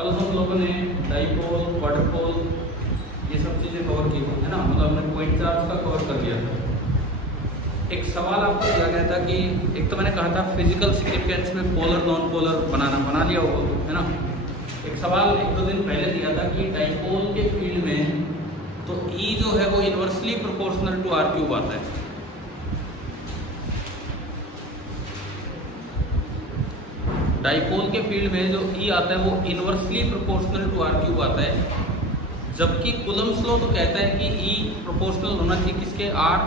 कल हम लोगों ने डाइपोल, क्वाड्रपोल ये सब चीज़ें कवर की है ना, मतलब हमने पॉइंट चार्ज का कवर कर लिया था। एक सवाल आपको दिया गया था कि एक तो मैंने कहा था फिजिकल सिग्निफिकेंस में पोलर नॉन पोलर बना लिया होगा है ना। एक सवाल एक दो दिन पहले दिया था कि डाइपोल के फील्ड में तो E जो है वो inversely proportional to r cube आता है। डाइपोल के फील्ड में जो E आता है वो inversely proportional to r cube आता है, जबकि कूलम्ब्स लॉ तो कहता है कि E प्रोपोर्शनल होना चाहिए किसके, आर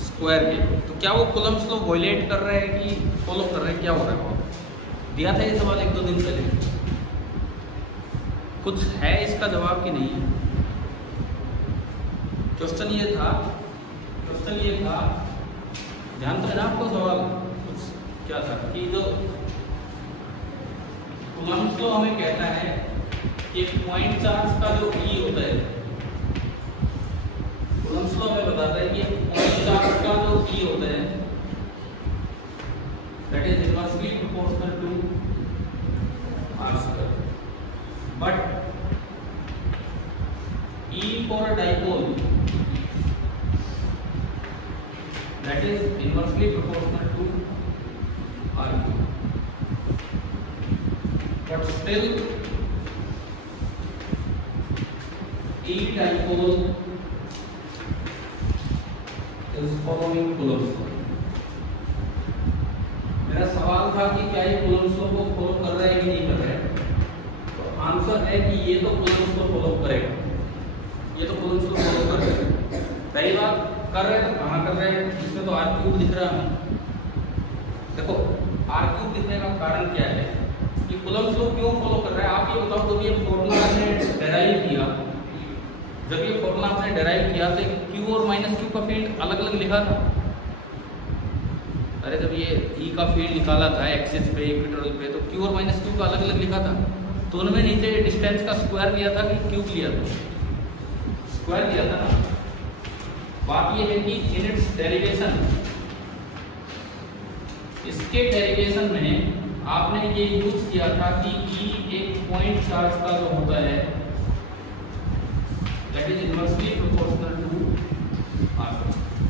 स्क्वायर के। तो क्या वो कूलम्ब्स लॉ वायलेट कर रहे हैं कि फॉलो कर रहे हैं, क्या हो रहा है? वो दिया था ये सवाल एक दो दिन पहले, कुछ है इसका जवाब कि नहीं है? क्वेश्चन ये था ध्यान तो है ना आपको, सवाल कुछ क्या था कि जो कूलम्ब्स लॉ हमें कहता है कि पॉइंट चार्ज का जो E होता है, कूलम्ब्स लॉ हमें बताता है कि पॉइंट चार्ज का जो E होता है that is inversely proportional to r square, but E for a dipole that is inversely proportional to r cube, but still E dipole is following Coulomb's law। मेरा सवाल था कि क्या ये Coulomb's law को फॉलो कर रहा है कि नहीं कर रहा है, तो आंसर है कि ये तो Coulomb's law फॉलो करेगा, ये तो Coulomb's law फॉलो कर रहे हैं। पहली बात कर रहे हैं तो कहाँ कर रहे हैं, इसमें तो आर क्यूब दिख रहा है। देखो आर क्यूब दिखने का कारण क्या है कि Coulomb's law क्यों फॉलो कर रहा है, आप ये बताओ। जब ये फॉर्मूला आपने डेराइव किया, तो Q और माइनस Q का फील्ड अलग अलग लिखा था। अरे जब ये E का फील्ड निकाला था एक्सिस पे इक्वेटोरियल पे, तो Q और माइनस Q का अलग अलग लिखा था। तो उनमें नीचे डिस्टेंस का स्क्वायर लिया था कि क्यूब लिया था, स्क्वायर लिया था ना। बात ये है कि इन इट्स डेरिवेशन, इसके डेरिवेशन में आपने ये यूज किया था कि E एक पॉइंट चार्ज का जो होता है that is inversely proportional to r.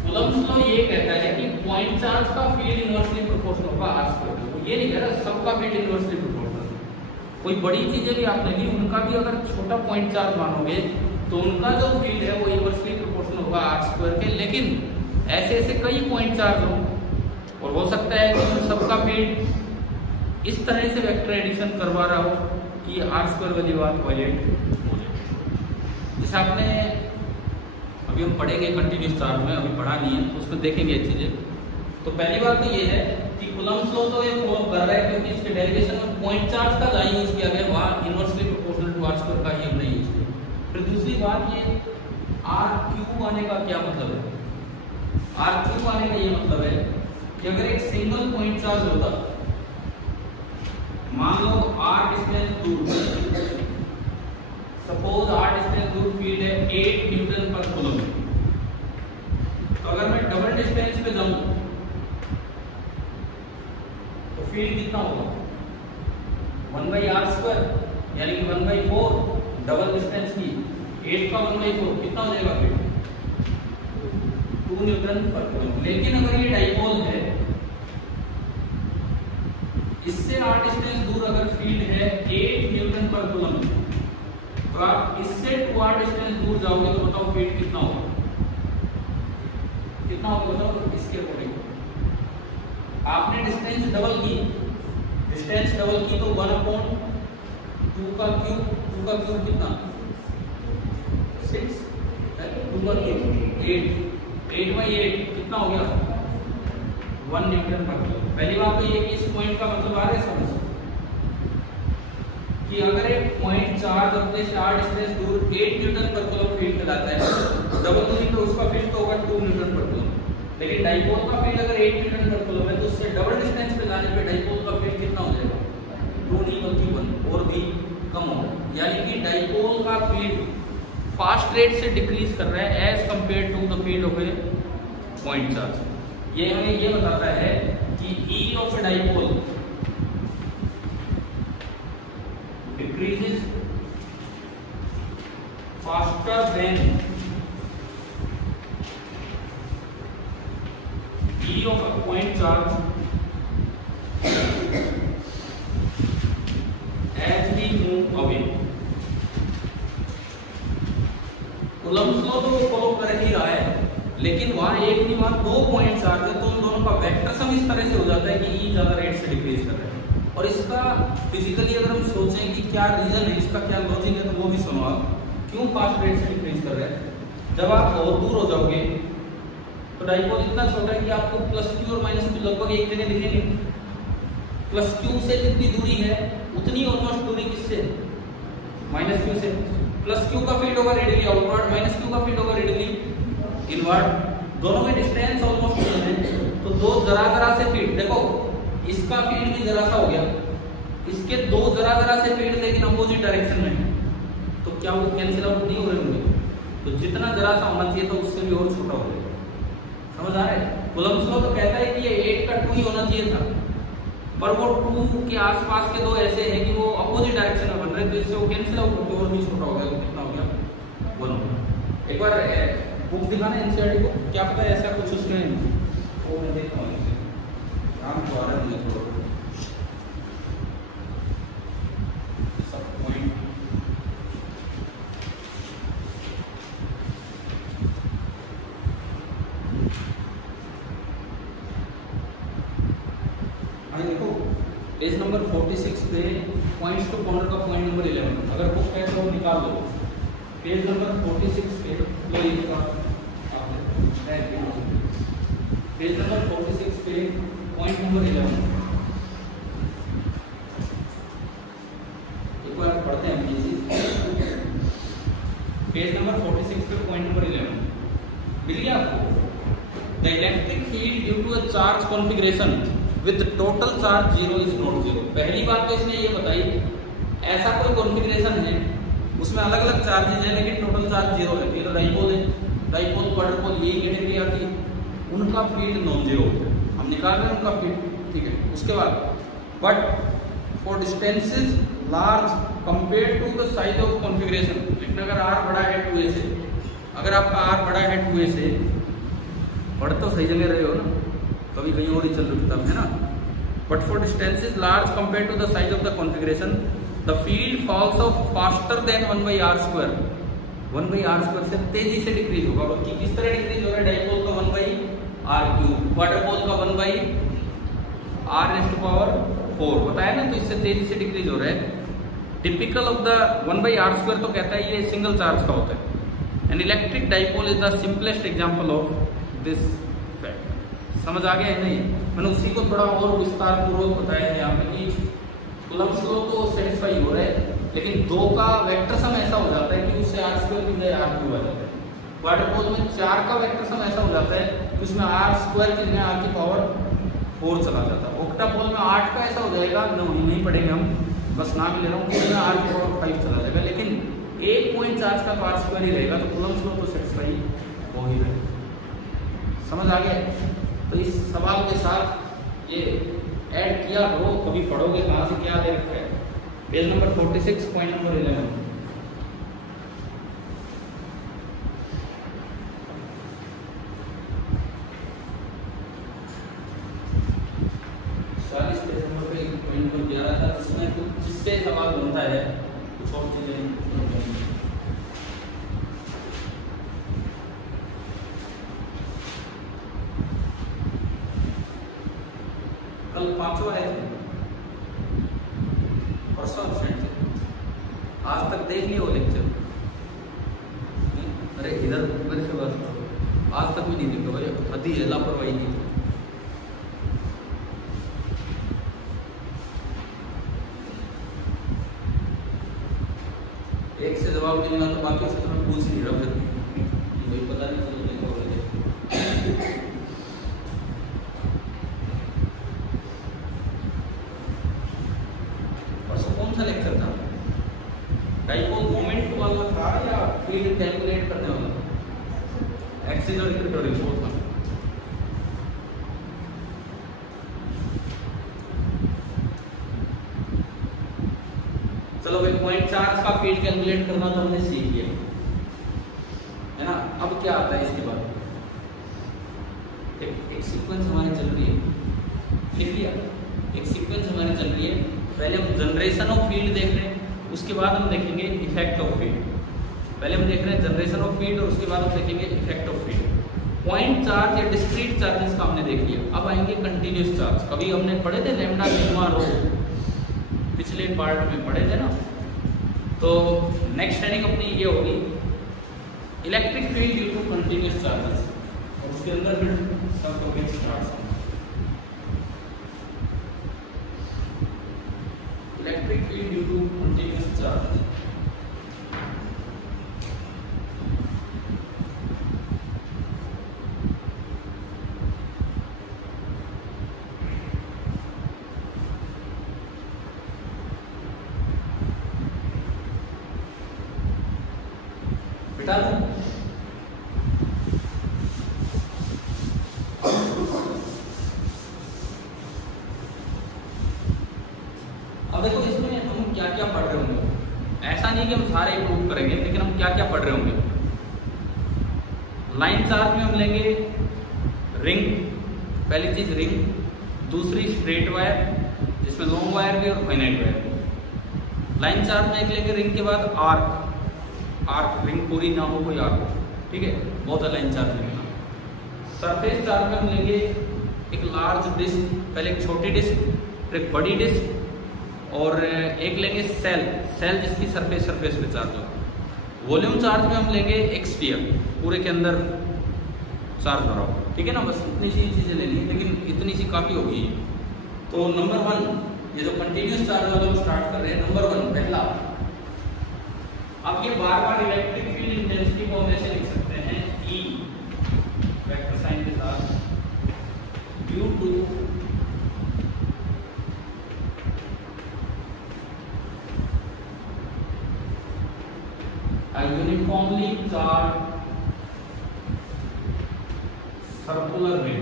Coulomb's law ये कहता है कि पॉइंट चार्ज का फील्ड इनवर्सली प्रोपोर्शनल होगा आर स्क्वायर। ये नहीं कह रहा सबका फील्ड इनवर्सली प्रोपोर्शनल। कोई बड़ी चीजें भी आपने ली, उनका भी अगर छोटा पॉइंट चार्ज मानोगे तो उनका जो फील्ड है वो इनवर्सली प्रोपोर्शनल होगा आर स्क्वायर के। लेकिन ऐसे ऐसे कई पॉइंट चार्ज हो, और हो सकता है कि सबका फील्ड इस तरह से वेक्टर एडिशन करवा रहा हो कि आर स्क्वायर वाली बात वायलेट हो जाए। जैसे आपने अभी हम पढ़ेंगे कंटिन्यूस चार्ज में, अभी पढ़ा नहीं है तो उसमें देखेंगे ये चीजें। तो पहली बात तो ये है कि कूलम्ब्स लॉ तो ये फॉलो कर रहा है क्योंकि इसके डेरिवेशन में पॉइंट चार्ज का जहाँ यूज किया गया वहाँ inversely proportional to r square का ही हमने यूज किया। फिर दूसरी बात ये आर क्यूब आने का क्या मतलब है? आर क्यूब आने का ये मतलब है कि अगर एक सिंगल पॉइंट चार्ज होता, मान लो आर डिस्टेंस दूर, सपोज आर डिस्टेंस दूर फील्ड है 8 न्यूटन पर कूलम, तो अगर मैं डबल डिस्टेंस पे जाऊं तो फील्ड कितना होगा? 1/r² यानी कि 1/4 डबल डिस्टेंस की 8 का 1/4 कितना हो जाएगा फील्ड? 2 न्यूटन पर कूलम। लेकिन अगर ये डाइपोल है, इससे r डिस्टेंस दूर अगर फील्ड है 8 न्यूटन पर कूलम, तो आप इससे 2r डिस्टेंस दूर जाओगे तो बताओ फील्ड कितना होगा? कितना होगा बताओ? इसके अकॉर्डिंग आपने डिस्टेंस डबल की, तो 1/2 का क्यूब कितना? 6, 2 का क्यूब 8/8 कितना हो गया? 1 न्यूटन पर कूलम। पहली बात तो ये कि इस पॉइंट का मतलब आ रहा है समझ कि अगर एक पॉइंट चार्ज अपने से r डिस्टेंस दूर 8 न्यूटन पर कूलम फील्ड फैलाता है, डबल दूरी पे उसका फील्ड तो होगा 2 न्यूटन पर कूलम। लेकिन डाइपोल का फील्ड अगर 8 न्यूटन पर कूलम है तो उससे डबल डिस्टेंस पे जाने पे डाइपोल का फील्ड कितना हो जाएगा? 2 नहीं बल्कि 1 और भी कम होगा। यानी कि डाइपोल का फील्ड फास्ट रेट से डिक्रीज कर रहा है as compared to the field of a point charge. ये हमें ये बताता है कि E of a dipole decreases ज़्यादा रेट से डिक्रीज कर रहे हैं। और इसका फिजिकली अगर हम सोचें कि क्या रीज़न है, इसका क्या लॉजिक है, तो वो भी सुनो आप। क्यों फास्ट रेट से डिक्रीज कर रहे हैं? जब आप बहुत दूर हो जाओगे तो डाइपोल इतना छोटा है कि आपको प्लस क्यू और माइनस क्यू लगभग एक जगह दिखेंगे। प्लस क्यू से जितनी दूरी है उतनी ऑलमोस्ट दूरी किससे? माइनस क्यू से। प्लस क्यू का फील्ड होगा रेडियली आउटवर्ड, माइनस क्यू का फील्ड होगा रेडियली इनवर्ड। दोनों में डिस्टेंस ऑलमोस्ट सेम है, तो दो जरा से फील्ड, देखो इसका फील्ड भी जरा सा हो गया, इसके दो जरा से फील्ड लेकिन अपोजिट डायरेक्शन में है, तो क्या वो कैंसिल आउट नहीं हो रहे होंगे? तो जितना जरा सा होना चाहिए था उससे भी और छोटा हो जाएगा। समझ आ रहा है? कूलम्ब्स लॉ तो कहता है कि ये 8 का 2 ही होना चाहिए था, पर वो 2 के आसपास के दो ऐसे हैं कि वो अपोजिट डायरेक्शन में बन रहे हैं, तो इससे वो कैंसिल आउट होकर और भी छोटा हो गया। तो कितना हो गया? 1 हो गया। एक बार बुक दिखाना एनसीईआरटी को, क्या पता है ऐसा कुछ उसमें वो मैं देखता हूँ इसे काम तो आ रहा है मुझे थोड़ा सब पॉइंट। देखो पेज नंबर 46 पे पॉइंट्स टू काउंटर का पॉइंट नंबर 11, अगर बुक है तो निकाल दो। पेज नंबर 46 पे पेज नंबर 46 पे पॉइंट नंबर 11 एक बार पढ़ते हैं पेज नंबर 46 पे पॉइंट नंबर 11 मिल गया आपको? The electric field due to a charge configuration with total charge 0 is not 0। पहली बात तो इसने ये बताई, ऐसा कोई कॉन्फ़िगरेशन है उसमें अलग अलग चार्जेज है लेकिन टोटल चार्ज 0 है। ये तो डाइपोल है, डाइपोल क्वाड्रपोल यही कैटेगरी आती है, उनका फील्ड नॉन जीरो हम निकाल रहे हैं उनका फील्ड, ठीक है। उसके बाद but for distances large compared to the size of configuration, लेकिन अगर r बड़ा है 2a से, अगर आपका r बड़ा है 2a से, पढ़ तो सही जगह रहे हो ना, कभी कहीं और ही चल रही किताब है ना। But for distances large compared to the size of the configuration the field falls off faster than 1/r²। 1/r² से तेजी से डिक्रीज होगा। कि किस तरह डिक्रीज हो रहा है? डाइपोल का 1/r³, क्वाड्रपोल का 1/r⁴ बताया ना, तो इससे तेजी से डिक्रीज हो रहा है। टिपिकल ऑफ द 1/r² तो कहता है ये सिंगल चार्ज का होता है। An electric dipole is the simplest example of this fact. समझ आ गया है नहीं? मैंने उसी को थोड़ा और विस्तार पूर्वक बताया है यहाँ पे कि कूलम्ब्स लॉ तो सेटिस्फाई हो रहा है, लेकिन 2 का वेक्टर सम ऐसा हो जाता है कि उससे r² की जगह r³ आ जाता है। क्वाड्रपोल में 4 का वेक्टर सम ऐसा हो जाता है कि उसमें r² की जगह r⁴ चला जाता है। ऑक्टापोल में 8 का ऐसा हो जाएगा, नहीं पढ़ेंगे हम, बस नाम ले रहा हूँ, उसमें r⁵ चला जाएगा, लेकिन एक पॉइंट चार्ज का r² ही रहेगा, तो कूलम्ब्स लॉ तो सेटिस्फाई हो ही रहेगा। समझ आ गया? तो इस सवाल के साथ ये ऐड किया करो, कभी पढ़ोगे कहाँ से क्या दे रखा है। Page number 46 point number 11। Page number पे पॉइंट नंबर 11 था, जिसमें कुछ जिससे सवाल बनता है, कुछ और चीजें। कल 5 आए थे, परसों एब्सेंट थे, आज तक देख लिया वो लेक्चर? अरे इधर मेरे से बात करो, आज तक भी नहीं देखा भाई, हदी है, लापरवाही नहीं। एक से जवाब नहीं मिला तो बाकी से तो मैं पूछ नहीं रहा, फिर वही पता नहीं चलो देखो। कौन सा लेक्चर था? डाइपोल मोमेंट वाला था या फील्ड कैलकुलेट करने वाला? एक्सिस और इक्वेटोरियल बोथ था। चलो भाई, पॉइंट चार्ज का फील्ड कैलकुलेट करना तो हमने सीख लिया है ना। अब क्या आता है इसके बाद? एक सीक्वेंस हमारी चल रही है, लिख लिया? एक सीक्वेंस हमारी चल रही है। पहले हम जनरेशन ऑफ फील्ड देख रहे हैं, उसके बाद हम देखेंगे इफेक्ट ऑफ फील्ड। पहले हम देख रहे हैं जनरेशन ऑफ फील्ड और उसके बाद हम देखेंगे effect of field. Point charge या डिस्क्रीट चार्जेस का हमने देख लिया। अब आएंगे कंटिन्यूस चार्ज। कभी हमने पढ़े थे लैम्डा सिग्मा रो, पिछले पार्ट में पढ़े थे ना। तो नेक्स्ट हेडिंग अपनी ये होगी electric field due to continuous charges, और उसके अंदर फिर सब टॉपिक स्टार्ट होंगे। Electric field due to continuous charges. अब देखो इसमें हम क्या क्या पढ़ रहे होंगे। ऐसा नहीं कि हम सारे प्रूव करेंगे, लेकिन हम क्या क्या पढ़ रहे होंगे। लाइन चार्ज में हम लेंगे रिंग, पहली चीज रिंग, दूसरी स्ट्रेट वायर जिसमें लॉन्ग वायर भी और फाइनाइट वायर भी। लाइन चार्ज में एक लेंगे रिंग के बाद आर्क, आर्क रिंग पूरी ना हो कोई आर्क, ठीक है, बहुत है लाइन चार्ज लेना। सरफेस चार्ज में हम लेंगे एक लार्ज डिस्क, पहले एक छोटी डिस्क फिर एक बड़ी डिस्क, और एक लेंगे सेल, सेल जिसकी सरफेस पे चार्ज हो। वॉल्यूम चार्ज में हम लेंगे एक स्फीयर, पूरे के अंदर चार्ज हो रहा हो, ठीक है ना। बस इतनी सी चीजें ले ली, लेकिन इतनी सी काफी होगी। तो नंबर 1 ये जो कंटिन्यूस चार्ज वाला हम स्टार्ट कर रहे हैं, नंबर 1 पहला। अब ये बार बार इलेक्ट्रिक फील्ड इंटेंसिटी को हम ऐसे लिख सकते हैं E वेक्टर साइन के साथ due to a uniformly charged circular ring.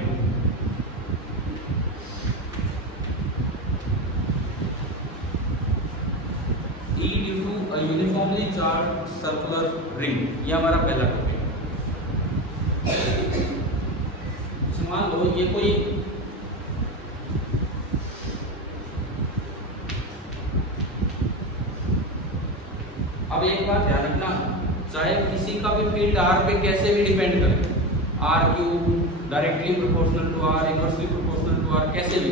E due to a uniformly charged circular ring, ये हमारा पहला टॉपिक। मान लो ये कोई अब एक बात ध्यान रखना, चाहे किसी का भी फील्ड आर पे कैसे भी डिपेंड करे, r cube, directly proportional to r, inversely proportional to r, कैसे भी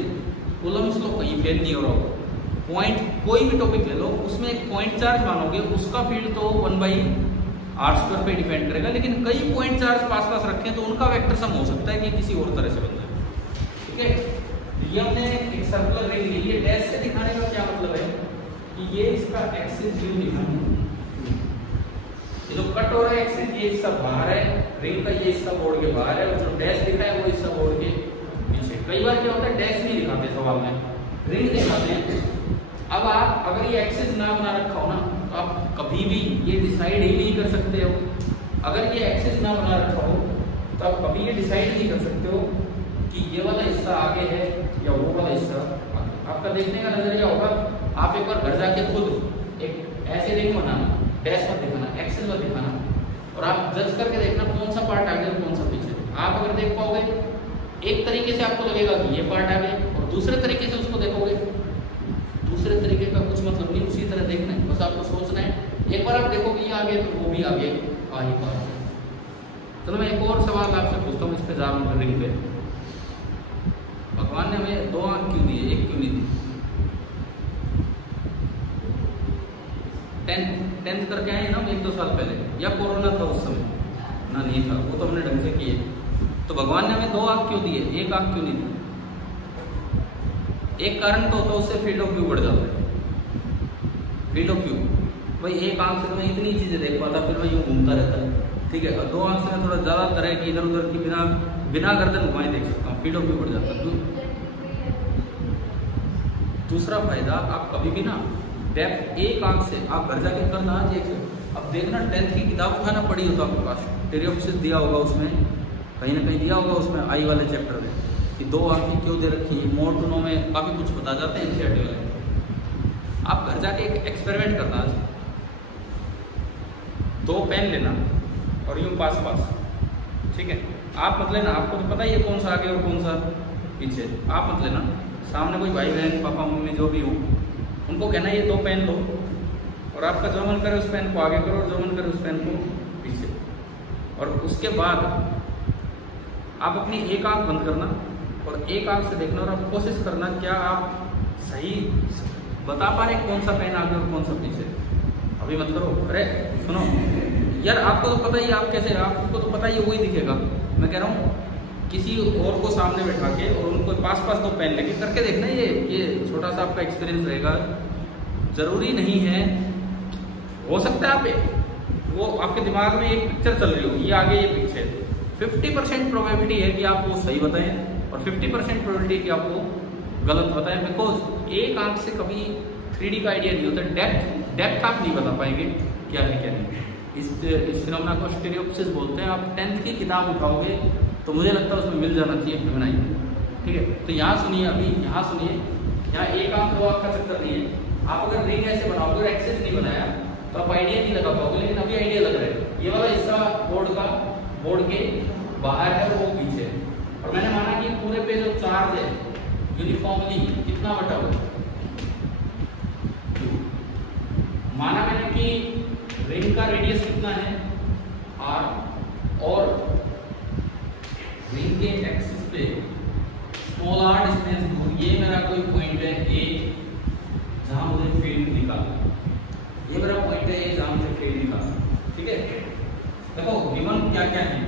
कूलम्स तो कहीं फेल नहीं हो रहा होगा। पॉइंट कोई भी टॉपिक ले लो, उसमें एक पॉइंट चार्ज मानोगे, उसका फील्ड तो 1/r² पे डिपेंड करेगा, लेकिन कई पॉइंट चार्ज पास पास रखें तो उनका वेक्टर सम हो सकता है कि किसी और तरह से बन जाए, ठीक है। ये हमने एक सर्कुलर रिंग ली, ये डैश से दिखाने का क्या मतलब है कि ये इसका एक्सिस व्यू दिखाना, जो कट हो रहा है एक्सिस ये हिस्सा बाहर है, रिंग का ये हिस्सा बोर्ड के बाहर है, और जो डैश दिखा है वो हिस्सा बोर्ड के पीछे। कई बार क्या होता है डैश नहीं दिखाते सवाल में, रिंग दिखाते हैं। अब आप अगर ये एक्सिस ना बना रखा हो ना, तो आप कभी भी ये डिसाइड ही नहीं कर सकते हो। अगर ये एक्सिस ना बना रखा हो तो आप कभी ये डिसाइड नहीं कर सकते हो कि ये वाला हिस्सा आगे है या वो वाला हिस्सा आगे। आपका देखने का नजरिया होगा, आप एक बार घर जाके खुद एक ऐसे रिंग बनाना, डैश मत दिखाना, एक्सेल मत दिखाना, और आप जज करके देखना कौन सा पार्ट आगे और कौन सा पीछे। आप अगर देख पाओगे एक तरीके से आपको लगेगा कि ये पार्ट आगे, और दूसरे तरीके से उसको देखोगे दूसरे तरीके का कुछ मतलब नहीं, उसी तरह देखना है, बस आपको सोचना है। एक बार आप देखोगे ये आगे तो वो भी आगे आ ही पाएगा। चलो मैं एक और सवाल आपसे पूछता हूँ, इस पे जा रहा हूँ रिंग पे। भगवान ने हमें 2 आंख क्यों दिए, एक क्यों नहीं दी? 10th करके आए ना 1-2 साल पहले, या कोरोना था उस समय ना, नहीं था, वो तो हमने ढंग से किए। तो भगवान ने हमें 2 आंख क्यों दिए, एक आंख क्यों नहीं दी? एक कारण तो होता है उससे फील्ड ऑफ व्यू बढ़ जाता है। फील्ड ऑफ व्यू भाई एक आंख से तो मैं इतनी चीजें देख पाता, फिर मैं यूँ घूमता रहता है, ठीक है। और 2 आंख से मैं थोड़ा ज्यादा तरह की इधर उधर की बिना गर्दन घुमाए देख सकता हूँ, फील्ड ऑफ व्यू बढ़ जाता है। दूसरा फायदा, आप कभी भी ना डेप्थ एक आंख से आप घर जाके करना, अब देखना 10th की किताब उठाना पड़ी हो तो आपके पास टेरियोप्सिस दिया होगा, उसमें कहीं ना कहीं दिया होगा, उसमें आई वाले चैप्टर में कि 2 आंखें क्यों दे रखी है। मोर टू नो में काफ़ी कुछ बता जाते हैं एनसीईआरटी वाले। आप घर जाके एक एक्सपेरिमेंट करना, 2 पेन लेना और यूँ पास पास, ठीक है। आप मत लेना, आपको तो पता ही है कौन सा आगे और कौन सा पीछे, आप मत लेना। सामने कोई भाई बहन पापा मम्मी जो भी हो, उनको कहना ये 2 पेन लो, और आपका जो मन करे उस पेन को आगे करो और जो मन करे उस पेन को पीछे। और उसके बाद आप अपनी एक आंख बंद करना और एक आंख से देखना और आप कोशिश करना क्या आप सही बता पा रहे कौन सा पेन आगे और कौन सा पीछे। अभी मत करो, अरे सुनो यार, आपको तो पता ही, आप कैसे, आपको तो पता ही वही दिखेगा। मैं कह रहा हूँ किसी और को सामने बैठा के और उनको पास दो पेन लेके करके देखना। ये छोटा सा आपका एक्सपीरियंस रहेगा। जरूरी नहीं है, हो सकता है आप वो आपके दिमाग में एक पिक्चर चल रही हो, ये आगे ये पीछे, 50% प्रोबेबिलिटी है कि आप वो सही बताएं और 50% प्रोबेबिलिटी है कि आप वो गलत बताएं। बिकॉज एक आंख से कभी 3D का आइडिया नहीं होता, डेप्थ आप नहीं बता पाएंगे क्या है क्या नहीं। इस फिनोमेना को स्टीरियोप्सिस बोलते हैं। आप 10th की किताब उठाओगे तो मुझे लगता है उसमें मिल जाना चाहिए ह्यूमनाइज। ठीक है, तो यहाँ सुनिए, अभी यहाँ सुनिए, यहाँ एक आंख दो आंख का चक्कर नहीं है। आप अगर रिंग ऐसे बनाओगे और एक्सेस नहीं बनाया तो आप आइडिया नहीं लगा पाओगे, लेकिन अभी आइडिया लग रहा है। ये वाला हिस्सा बोर्ड के बाहर है, वो पीछे है। और मैंने माना कि पूरे पे जो चार्ज है यूनिफॉर्मली कितना बटा हुआ, माना मैंने कि रिंग का रेडियस कितना है r, और रिंग के एक्सिस पे स्मॉल r डिस्टेंस दूर, ये मेरा कोई पॉइंट है a जहां मुझे फील्ड निकालना, ये मेरा पॉइंट है a जहां मुझे फील्ड निकालना। ठीक है, देखो गिवन क्या क्या है,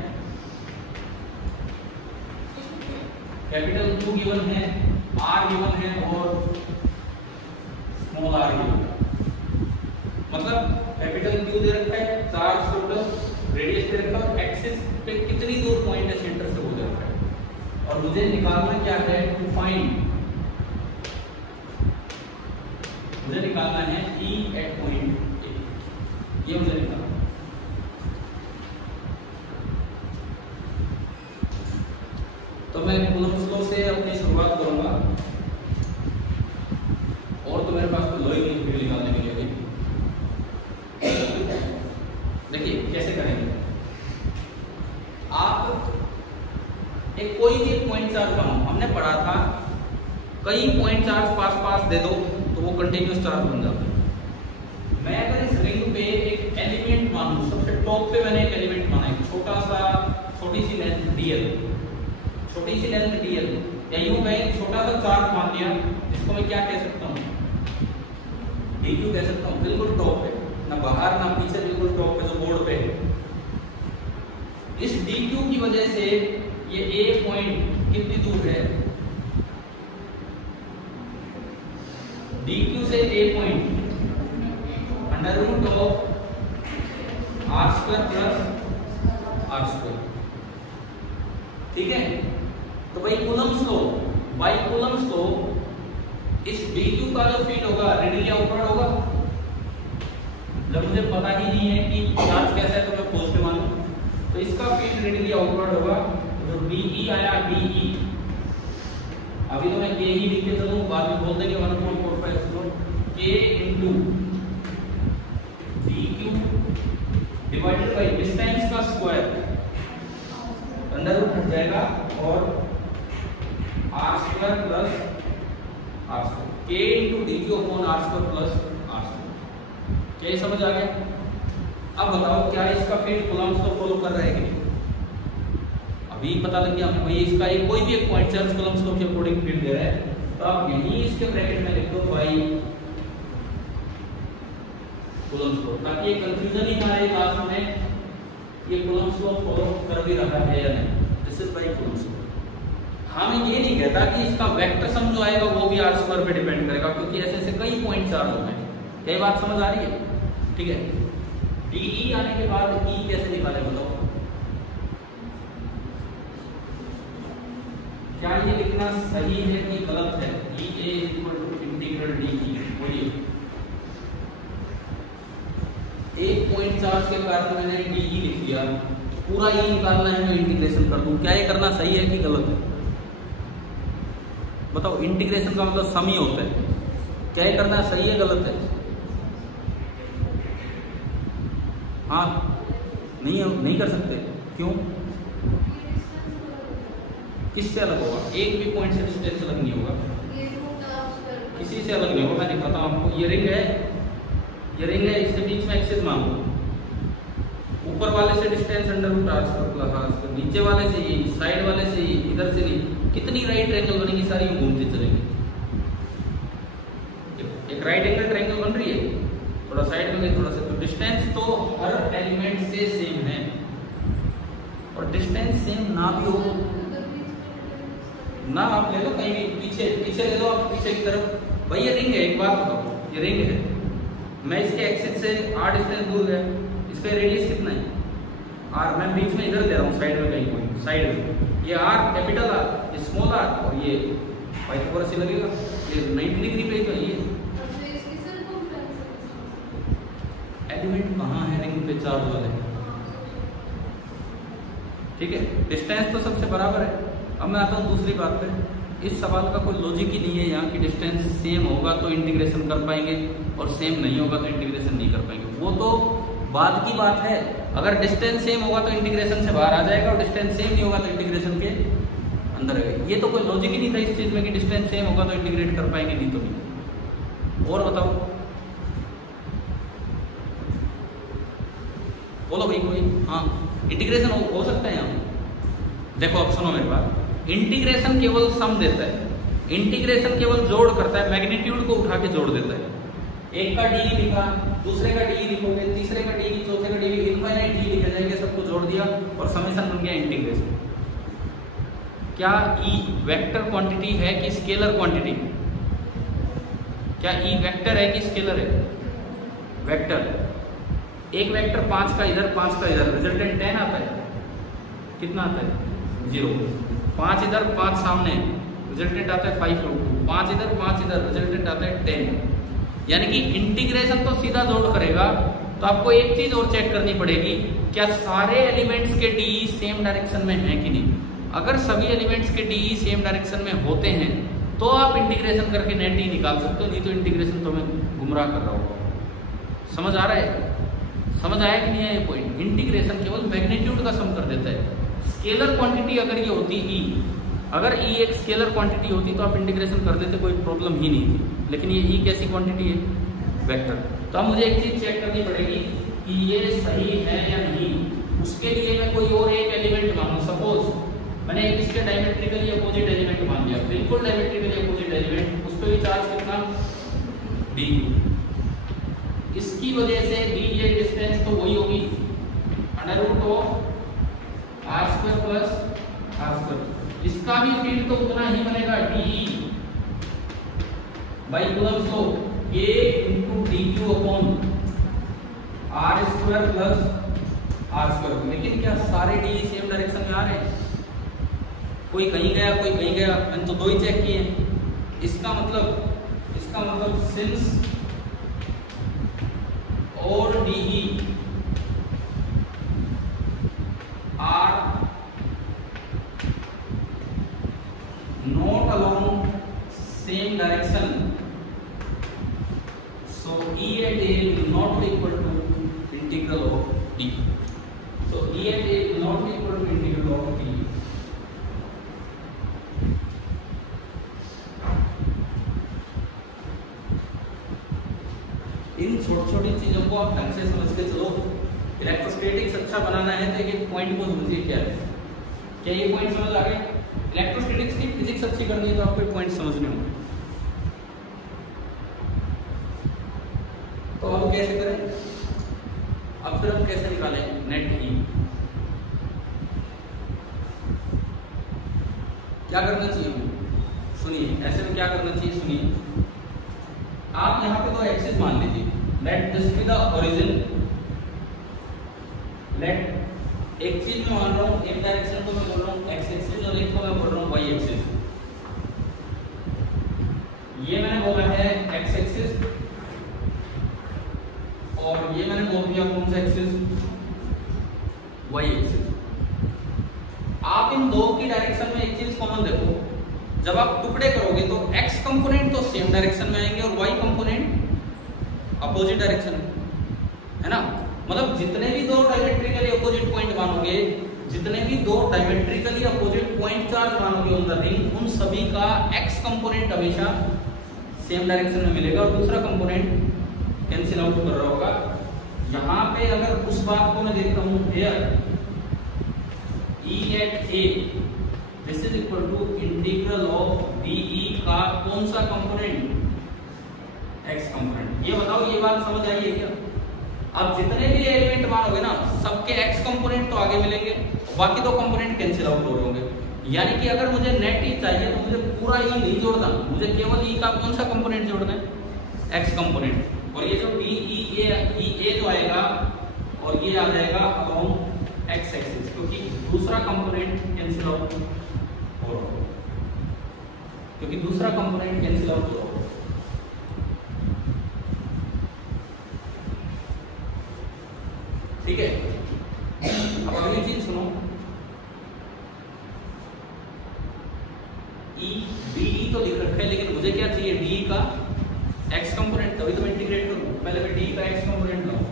कैपिटल Q गिवन है, R गिवन है और स्मॉल r गिवन है। मतलब कैपिटल Q दे रखा है, चार्ज टोटल, रेडियस दे रखा है, एक्सिस पे कितनी दूर पॉइंट है सेंटर से वो दे रखा है। और मुझे निकालना क्या है, टू फाइंड, मुझे निकालना है E एट पॉइंट A, ये मुझे निकालना। तो मैं कूलम्ब्स लॉ से अपनी शुरुआत करूंगा, और तो मेरे पास तो लॉ ही नहीं फील्ड निकालने के लिए। देखिए कैसे करेंगे, आप एक कोई भी एक पॉइंट चार्ज बनाओ। हमने पढ़ा था कई पॉइंट चार्ज पास दे दो तो वो कंटिन्यूअस चार्ज बन जाता है। मैं अगर इस रिंग पे एक एलिमेंट मानूं, सबसे टॉप पे मैंने एक एलिमेंट माना है, छोटी सी लेंथ dl, छोटी सी लेंथ dl, या यूं कहें छोटा सा चार्ज मान लिया, जिसको मैं क्या कह सकता हूँ, dq कह सकता हूँ। बिल्कुल टॉप पे, ना बाहर ना पीछे, बिल्कुल टॉप पे जो बोर्ड पे है। इस dq की वजह से ये a पॉइंट कितनी दूर है, dq से a point under root of r square plus r square. ठीक है, तो भाई कूलम्ब्स लॉ, इस dq का जो फील्ड होगा रेडियली आउटवर्ड होगा। जब मुझे पता ही नहीं है कि चार्ज कैसा है तो मैं पॉजिटिव मानूं, तो इसका फील्ड रेडियली आउटवर्ड होगा। जो dE आया dE, अभी तो मैं k ही लिख के चलूं, बाद में बोल देंगे 1.45 k into dq divided by distance का स्क्वायर, अंडर रूट हट जाएगा और r square plus r square, k into dq upon r square plus r square. क्या ये समझ आ गया? अब बताओ क्या इसका फील्ड कूलम्ब्स लॉ फॉलो कर रहा है कि अभी पता लग गया भाई इसका एक कोई भी एक पॉइंट चार्ज कूलम्ब्स लॉ के अकॉर्डिंग फील्ड दे रहा है, तो आप यहीं इसके ब्रैकेट में लिख दो बाई कूलम्ब्स लॉ, ताकि ये कंफ्यूजन ही ना आए क्लास में ये कूलम्ब्स लॉ फॉलो कर भी रहा है या नहीं। This is by Coulomb's law. हाँ, मैं ये नहीं कहता कि इसका वेक्टर सम जो आएगा वो भी r स्क्वायर पे डिपेंड करेगा, क्योंकि ऐसे ऐसे कई पॉइंट चार्ज होते हैं। क्या बात समझ आ रही है? ठीक है, dE आने के बाद E कैसे निकाले बताओ? क्या ये लिखना सही है कि गलत है? EA इंटीग्रल dE, बोलिए। एक पॉइंट चार्ज के कारण मैंने dE लिख दिया, पूरा E निकालना है, मैं इंटीग्रेशन कर दूं। क्या ये करना सही है कि गलत है? बताओ, इंटीग्रेशन का मतलब सम ही होता है। क्या ये करना सही है गलत है? हाँ, नहीं कर सकते। क्यों? किससे अलग होगा? एक भी पॉइंट से डिस्टेंस अलग नहीं होगा, किसी से अलग नहीं होगा। मैं दिखाता हूँ आपको। ये रिंग है, इसके बीच में एक्सिस मान लो, ऊपर वाले से distance under root r square plus r square, नीचे वाले से ये, साइड वाले से ये, इधर से नहीं, कितनी राइट ट्रायंगल बनेगी सारी घूमती चलेगी। एक राइट एंगल ट्रायंगल बन रही है, थोड़ा साइड में थोड़ा सा, तो डिस्टेंस तो हर एलिमेंट से सेम है, और डिस्टेंस सेम ना भी हो ना, आप ले लो कहीं भी पीछे पीछे ले लो, आप पीछे की तरफ। भाई ये रिंग है, एक बात बताओ, ये रिंग है, मैं इसके एक्सिस से r डिस्टेंस दूर गया, इसका रेडियस कितना है r, मैं बीच में इधर दे रहा हूँ साइड में कहीं कोई साइड में, ये r कैपिटल r, ये स्मॉल r, और ये पाइथागोरस से लगेगा, ये 90 डिग्री पे तो ये एलिमेंट कहाँ है रिंग पे चार्ज वाले, ठीक है। डिस्टेंस तो सबसे बराबर है। अब मैं आता हूँ दूसरी बात पे, इस सवाल का कोई लॉजिक ही नहीं है यहाँ कि डिस्टेंस सेम होगा तो इंटीग्रेशन कर पाएंगे और सेम नहीं होगा तो इंटीग्रेशन नहीं कर पाएंगे, वो तो बाद की बात है। अगर डिस्टेंस सेम होगा तो इंटीग्रेशन से बाहर आ जाएगा, और डिस्टेंस सेम नहीं होगा तो इंटीग्रेशन के अंदर आएगा। ये तो कोई लॉजिक ही नहीं था इस चीज में कि डिस्टेंस सेम होगा तो इंटीग्रेट कर पाएंगे, नहीं तो नहीं। और बताओ, बोलो भाई कोई। हाँ, इंटीग्रेशन हो सकता है यहाँ। देखो अब सुनो मेरी बात, इंटीग्रेशन केवल सम देता है, इंटीग्रेशन केवल जोड़ करता है, मैग्नीट्यूड को उठा के जोड़ देता है। एक का डी लिखा, दूसरे का डी लिखोगे, तीसरे का डी, चौथे का डी, इनफाइनाइट डी लिखे जाएंगे, सबको जोड़ दिया और समेशन बन गया इंटीग्रेशन। क्या ई वेक्टर क्वांटिटी है कि स्केलर क्वांटिटी? क्या ई वेक्टर है कि स्केलर है? वेक्टर। एक वेक्टर 5 का इधर 5 का इधर, रिजल्टेंट 10 आता है। कितना आता है? 0। 5 इधर 5 सामने, रिजल्टेंट आता है 5/2। 5 इधर 5 इधर, रिजल्टेंट आता है 10। यानी कि इंटीग्रेशन तो सीधा जोड़ करेगा। तो आपको एक चीज और चेक करनी पड़ेगी, क्या सारे एलिमेंट्स के डी सेम डायरेक्शन में हैं कि नहीं। अगर सभी एलिमेंट्स के डी सेम डायरेक्शन में होते हैं तो आप इंटीग्रेशन करके नेट ही निकाल सकते हो, नहीं तो इंटीग्रेशन तो मैं गुमराह कर रहा हूँ। समझ आ रहा है? समझ आया कि नहीं है ये पॉइंट? इंटीग्रेशन केवल मैग्नीट्यूड का सम कर देता है। स्केलर क्वांटिटी अगर ये होती ई, अगर ई एक स्केलर क्वांटिटी होती तो आप इंटीग्रेशन कर देते, कोई प्रॉब्लम ही नहीं थी। लेकिन ये ई कैसी क्वांटिटी है? वेक्टर। तो अब मुझे एक चीज चेक करनी पड़ेगी कि ये सही है या नहीं। उसके लिए मैं कोई और एक एलिमेंट मानूं। सपोज मैंने इसके डायमेट्रिकली अपोजिट एलिमेंट मान लिया, बिल्कुल डायमेट्रिकली अपोजिट एलिमेंट, उस पर भी चार्ज कितना? डी। इसकी वजह से दी ये डिस्टेंस तो वही होगी, √r² प्लस r²। इसका भी फील्ड तो उतना ही बनेगा, D by Coulomb's law, k × dq upon r² plus r²। लेकिन क्या सारे डी सेम डायरेक्शन में आ रहे हैं? कोई कहीं गया, कोई कहीं गया। मैंने तो 2 ही चेक किए। इसका मतलब सिंस और DE are not along same direction, so E at A will not be equal to integral of D. So E at A will not be equal to integral of D. इन छोटी छोटी चीजों को आप ढंग से समझ के चलो। इलेक्ट्रोस्टैटिक्स अच्छा बनाना है तो एक पॉइंट को समझिए क्या है। क्या ये पॉइंट समझ आ गए? इलेक्ट्रोस्टैटिक्स की फिजिक्स अच्छी करनी है तो आपको पॉइंट समझने होंगे। तो अब कैसे करें? अब फिर हम कैसे निकालें नेट ई? क्या करना चाहिए? सुनिए, ऐसे में क्या करना चाहिए सुनिए। आप यहाँ पे 2 एक्सिस मान लीजिए। Let this be the origin. Let एक चीज में मान रहा हूँ, एक डायरेक्शन को मैं बोल रहा हूँ एक्स एक्सिस और एक को मैं बोल रहा हूँ वाई एक्सिस। ये मैंने बोला है एक्स एक्सिस और ये मैंने बोल दिया कौन सा एक्सिस? Y axis. आप इन 2 की डायरेक्शन में एक चीज कॉमन देखो, जब आप टुकड़े करोगे तो x कंपोनेंट तो सेम डायरेक्शन में आएंगे और y कंपोनेंट अपोजिट डायरेक्शन में, है ना। मतलब जितने भी 2 डायमेट्रिकली अपोजिट पॉइंट मानोगे, जितने भी 2 डायमेट्रिकली अपोजिट पॉइंट चार्ज मानोगे ऑन द रिंग, उन सभी का x कंपोनेंट हमेशा सेम डायरेक्शन में मिलेगा और दूसरा कंपोनेंट कैंसिल आउट कर रहा होगा यहाँ पे अगर उस बात को मैं देखता हूँ here E at A this is equal to integral of DE का कौन सा कंपोनेंट, x कंपोनेंट। ये बताओ ये बात समझ आई है क्या? अब जितने भी एलिमेंट मारोगे ना सबके x कंपोनेंट तो आगे मिलेंगे, बाकी दो कंपोनेंट कैंसिल आउट हो रहे होंगे। यानी कि अगर मुझे नेट E चाहिए तो मुझे पूरा E नहीं जोड़ना, मुझे केवल E का कौन सा कंपोनेंट जोड़ना है, x कंपोनेंट। और ये जो DE जो आएगा और ये आ जाएगा अराउंड x एक्सिस, क्योंकि दूसरा कंपोनेंट कैंसिल आउट हो रहा है, क्योंकि दूसरा कंपोनेंट कैंसिल आउट हो रहा है। ठीक है, अब अगली चीज सुनो, DE तो लिख रखा है, लेकिन मुझे क्या चाहिए DE का x कंपोनेंट, तभी तो मैं इंटीग्रेट करूं। पहले मैं DE का x कंपोनेंट लाऊं।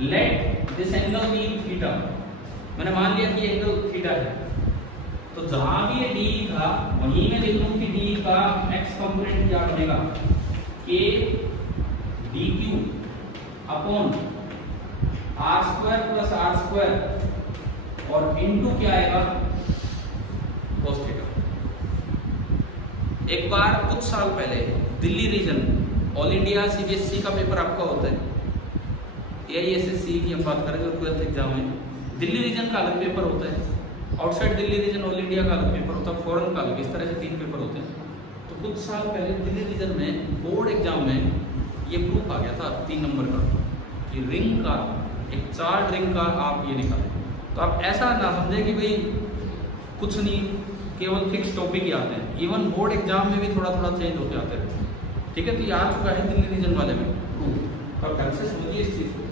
Let this angle be theta, मैंने मान लिया कि एंगल थीटा है, तो जहां भी ये DE था वहीं मैं लिख लूं कि DE का x कंपोनेंट क्या बनेगा, k dq upon r square plus r square और इनटू क्या आएगा cos थीटा। एक बार कुछ साल पहले Delhi region all India CBSE का पेपर आपका होता है, AISSE की हम बात करें जो 12th एग्जाम है, दिल्ली रीजन का अलग पेपर होता है, outside Delhi region all India का अलग पेपर होता है, फॉरेन का अलग, इस तरह से 3 पेपर होते हैं। तो कुछ साल पहले दिल्ली रीजन में बोर्ड एग्जाम में ये प्रूफ आ गया था 3 नंबर का कि रिंग का एक चार्ट रिंग का आप ये निकालें। तो आप ऐसा ना समझे कि भाई कुछ नहीं, केवल फिक्स टॉपिक ही आते हैं, इवन बोर्ड एग्जाम में भी थोड़ा थोड़ा चेंज होते आते हैं। ठीक है, तो ये आ चुका है दिल्ली रीजन वाले में प्रूफ। और घर से समझिए इस चीज को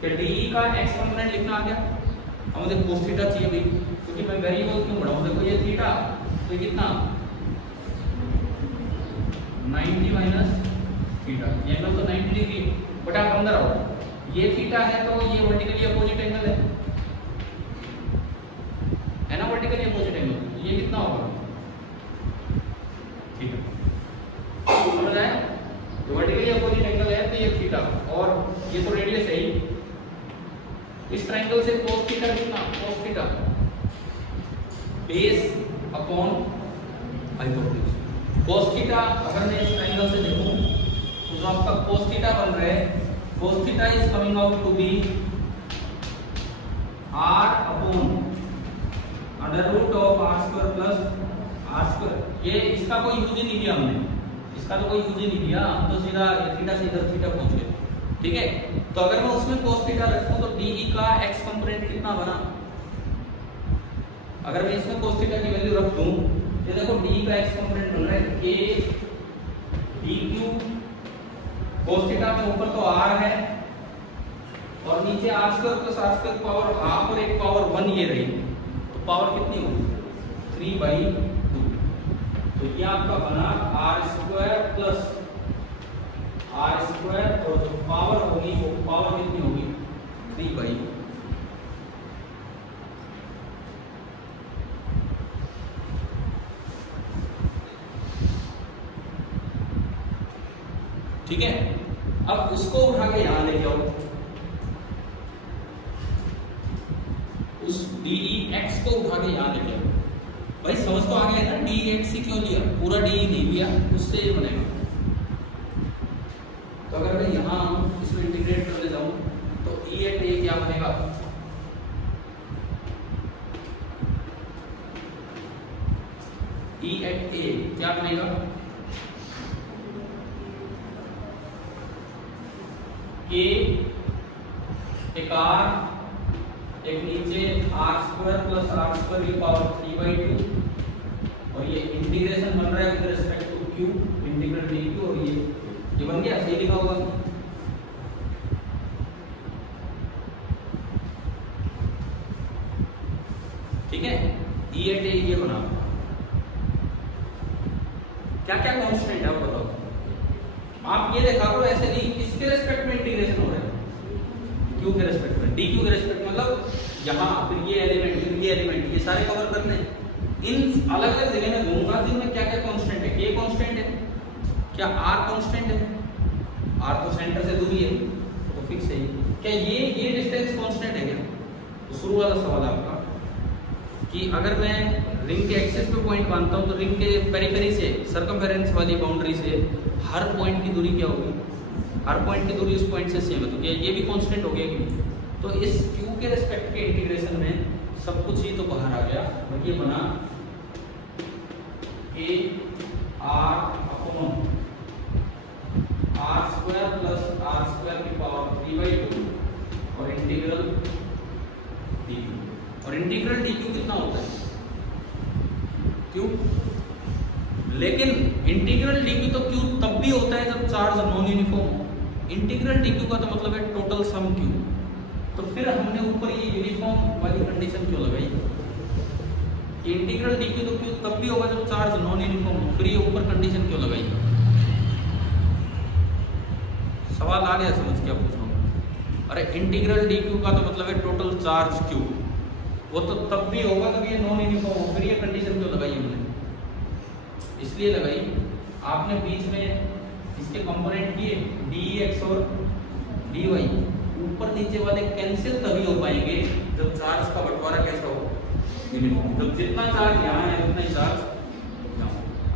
कि DE का x कंपोनेंट लिखना आ गया, अब मुझे cos थीटा चाहिए भाई, क्योंकि मैं वेरिएबल क्यों बढ़ाऊं, देखो ये थीटा तो ये कितना 90 माइनस थीटा, ये एंगल तो 90 डिग्री बटा 15 होगा। ये थीटा है तो ये वर्टिकली अपोजिट एंगल है ना, वर्टिकली अपोजिट एंगल, ये कितना होगा थीटा, समझ आया? तो वर्टिकली अपोजिट एंगल है तो ये थीटा, और ये तो रेडियस है ही, इस ट्रायंगल से cos थीटा कितना, cos theta base upon hypotenuse. cos theta अगर मैं इस ट्रायंगल से देखूं तो जो आपका cos थीटा बन रहा है, cos theta is coming out to be r upon under root of r square plus r square. ये इसका कोई यूज ही नहीं दिया हमने, इसका तो कोई यूज ही नहीं दिया, हम तो सीधा थीटा से इधर थीटा पहुंच गए। ठीक है, तो अगर मैं उसमें cos थीटा रखूं तो DE का x कंपोनेंट कितना बना, अगर मैं इसमें cos थीटा की वैल्यू रख दूं, ये देखो DE का x कंपोनेंट बन रहा है k dq, cos थीटा में ऊपर तो r है और नीचे r square plus r square power half और एक पावर 1 ये रही, तो पावर कितनी होगी 3/2। तो ये आपका बना r square plus r square, और जो पावर होगी वो पावर कितनी होगी 3/2। ठीक है, अब उसको उठा के यहां लेके आओ, उस DEX को उठा के यहां लेके आओ। भाई समझ तो आ गया ना, DEX ही क्यों लिया, पूरा DE नहीं लिया, उससे ये बनेगा। तो अगर मैं यहां इसमें इंटीग्रेट कर ले जाऊं तो E at A क्या बनेगा, E at A क्या बनेगा, K एक R एक नीचे r square plus r square की पावर 3/2, और ये इंटीग्रेशन बन रहा है with respect to q, integral dq, और ये बन गया, सही लिखा होगा। ठीक है, E at A ये बना। क्या क्या कांस्टेंट है आप बताओ, आप ये देखा करो ऐसे नहीं, किसके रिस्पेक्ट में इंटीग्रेशन हो रहा है, q के रिस्पेक्ट में, dq के रिस्पेक्ट में, मतलब यहाँ फिर ये एलिमेंट फिर ये एलिमेंट, ये सारे कवर करने। इन अलग अलग जगह में घूमूंगा जिनमें क्या क्या कांस्टेंट है, k कांस्टेंट है, क्या r कांस्टेंट है, r तो सेंटर से दूरी है, तो फिक्स है क्या ये डिस्टेंस कांस्टेंट है क्या? तो शुरू वाला सवाल आपका कि अगर मैं रिंग के एक्सिस पे पॉइंट मानता हूँ तो रिंग के पेरिफेरी से सरकमफेरेंस वाली बाउंड्री से हर पॉइंट की दूरी क्या होगी? हर पॉइंट की दूरी उस पॉइंट से सेम है, तो क्या ये भी कांस्टेंट हो गया? तो इस Q के रिस्पेक्ट के इंटीग्रेशन में सब कुछ ही तो बाहर आ गया, ये बना a r upon r square plus r square की पावर 3/2 और इंटीग्रल dq। और इंटीग्रल dq कितना होता है? q। लेकिन इंटीग्रल dq तो q तब भी होता है जब चार्ज नॉन यूनिफॉर्म हो। इंटीग्रल dq का तो मतलब है टोटल सम q। तो फिर हमने ऊपर ये यूनिफॉर्म वाली कंडीशन क्यों लगाई? इंटीग्रल dq तो q तब भी होगा जब चार्ज नॉन यूनिफॉर्म हो, फिर ये ऊपर कंडीशन क्यों लगाई? सवाल आ गया समझ? क्या पूछ रहा हूँ? अरे इंटीग्रल dq का तो मतलब है टोटल चार्ज q, वो तो तब भी होगा जब ये नॉन यूनिफॉर्म हो, फिर ये कंडीशन क्यों लगाई हमने? इसलिए लगाई आपने बीच में इसके कंपोनेंट किए dx और dy, ऊपर नीचे वाले कैंसिल तभी हो पाएंगे जब चार्ज का बंटवारा कैसा हो? यूनिफॉर्म। जब जितना चार्ज यहाँ है उतना ही चार्ज यहाँ।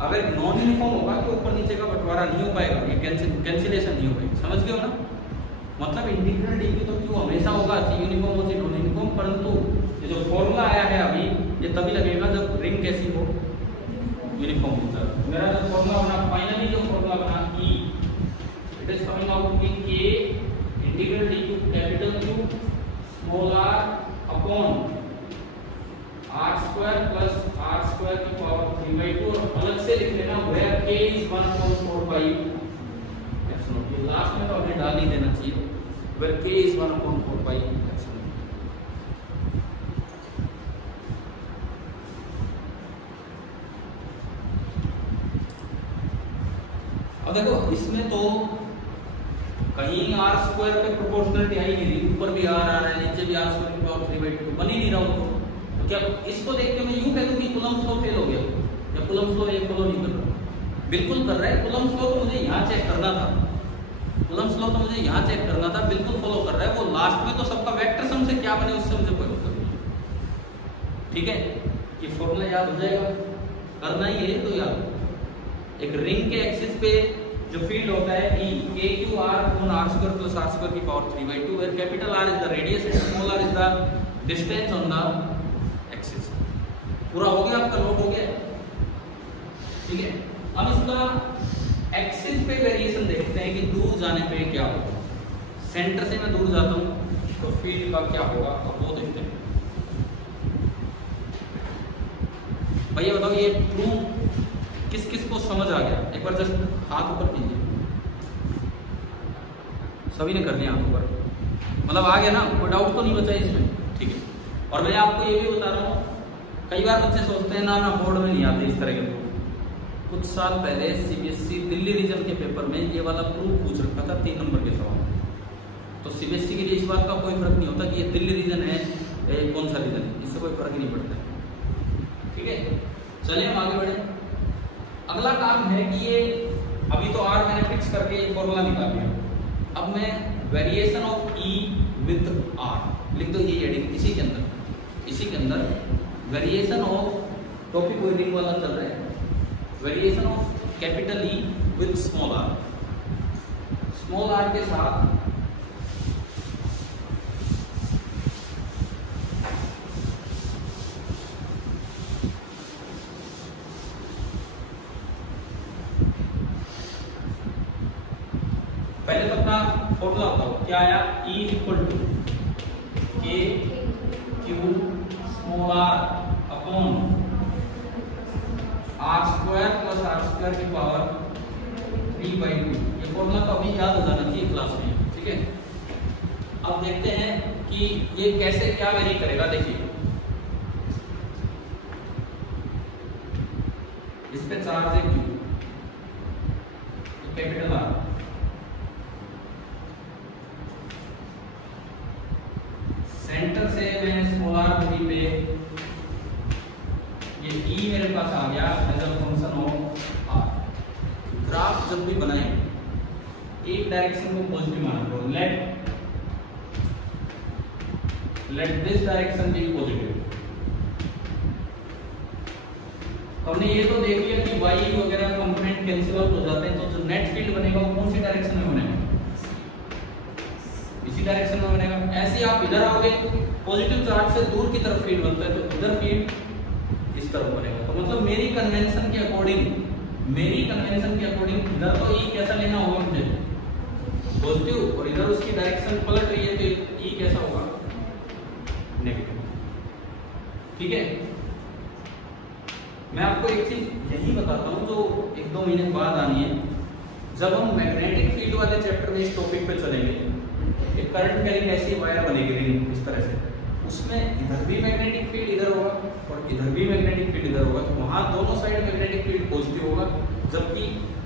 अगर नॉन यूनिफॉर्म होगा तो ऊपर नीचे का बंटवारा नहीं हो पाएगा, ये कैंसिलेशन नहीं हो पाएगी। समझ गए हो ना? मतलब इंटीग्रल dq तो q हमेशा होगा चाहे यूनिफॉर्म हो चाहे नॉन यूनिफॉर्म, परंतु ये जो फॉर्मूला आया है अभी ये तभी लगेगा जब रिंग कैसी हो? यूनिफॉर्म होता है। मेरा जो फॉर्मूला बना फाइनली जो फॉर्मूला बना E, it is coming out to be k integral dq capital Q small r upon r square plus r square की पावर 3/2 और अलग से लिख लेना वेयर k इज 1/4 एप्सिलॉन। ये लास्ट में तो आपने डाल ही देना चाहिए वेयर k इज 1/4 एप्सिलॉन। अब देखो इसमें तो कहीं r स्क्वायर पे प्रोपोर्शनलिटी आई नहीं, ऊपर भी r आ रहा है नीचे भी r स्क्वायर की पावर 3/2 बन ही नहीं रहा हो। तो क्या इसको देख के मैं यूं कह दूं कि कूलम्ब लॉ फेल हो गया या कूलम्ब लॉ ये फॉलो नहीं कर रहा? बिल्कुल कर रहा है। कूलम्ब लॉ तो मुझे यहाँ चेक करना था, कूलम्ब लॉ तो मुझे यहाँ चेक करना था, बिल्कुल फॉलो कर रहा है। वो लास्ट में तो सबका वेक्टर सम से क्या बने उससे मुझे कोई मतलब नहीं। ठीक है, ये फॉर्मूला याद हो जाएगा, करना ही है तो याद। एक रिंग के एक्सिस पे जो फील्ड होता है E KQR upon r square plus r square की power 3/2 where capital R is the radius and small r is the distance on the axis। पूरा हो गया आपका? नोट हो गया? ठीक है, अब इसका एक्सिस पे वेरिएशन देखते हैं कि दूर जाने पे क्या होगा। सेंटर से मैं दूर जाता हूँ तो फील्ड का क्या होगा, अब वो देखते हैं। भैया बताओ ये प्रूफ किस किस को समझ आ गया? एक बार जस्ट हाथ ऊपर कीजिए। सभी ने कर लिया हाथ ऊपर, मतलब आ गया ना? कोई डाउट तो नहीं बचा इसमें? ठीक है, और मैं आपको ये भी बता रहा हूँ, कई बार बच्चे सोचते हैं ना बोर्ड में नहीं आते इस तरह के प्रूफ। कुछ साल पहले CBSE दिल्ली रीजन के पेपर में ये वाला प्रूफ पूछ रखा था 3 नंबर के सवाल। तो CBSE के लिए इस बात का कोई फर्क नहीं होता कि ये दिल्ली रीजन है कौन सा रीजन है, इससे कोई फर्क ही नहीं पड़ता। ठीक है, चलिए हम आगे बढ़े। अगला काम है कि ये अभी तो R मैंने फिक्स करके ये फॉर्मूला निकाल लिया। अब मैं variation of E with R लिख दो, ये हेडिंग इसी के अंदर वेरिएशन ऑफ टॉपिक कोई रिंग वाला चल रहा है, variation of capital E with small r के साथ पहले तो अपना फॉर्मूला बताओ क्या आया? E equal to K Q small r upon r square plus r square की पावर 3/2। ये फॉर्मूला तो अभी याद हो जाना चाहिए क्लास में। ठीक है, अब देखते हैं कि ये कैसे क्या वेरी करेगा। देखिए इस पे चार्ज है Q, कैपिटल R, सेंटर से मैं स्मॉल r दूरी पे ये E मेरे पास आ गया as a function of r। Graph जब भी बनाए एक डायरेक्शन को पॉजिटिव माना करो, let let this direction be positive. हमने ये तो देख लिया कि y वगैरह कंपोनेंट कैंसिल आउट हो जाते हैं, तो जो नेट फील्ड बनेगा वो कौन सी डायरेक्शन में बनेगा? इसी डायरेक्शन में बनेगा। ऐसे ही आप इधर आओगे, पॉजिटिव चार्ज से दूर की तरफ फील्ड बनता है, तो इधर फील्ड इस तरफ बनेगा। तो मतलब मेरी कन्वेंशन के अकॉर्डिंग इधर तो E कैसा लेना होगा मुझे? पॉजिटिव, और इधर उसकी डायरेक्शन पलट रही है तो E कैसा होगा? नेगेटिव। ठीक है, मैं आपको एक चीज यही बताता हूँ जो 1-2 महीने बाद आनी है। जब हम मैग्नेटिक फील्ड वाले चैप्टर में इस टॉपिक पे चलेंगे, एक करंट कैरिंग ऐसी वायर बनेगी रिंग इस तरह से, उसमें इधर भी मैग्नेटिक फील्ड इधर होगा और इधर भी मैग्नेटिक फील्ड इधर होगा, तो वहां दोनों साइड मैग्नेटिक फील्ड पॉजिटिव होगा, जबकि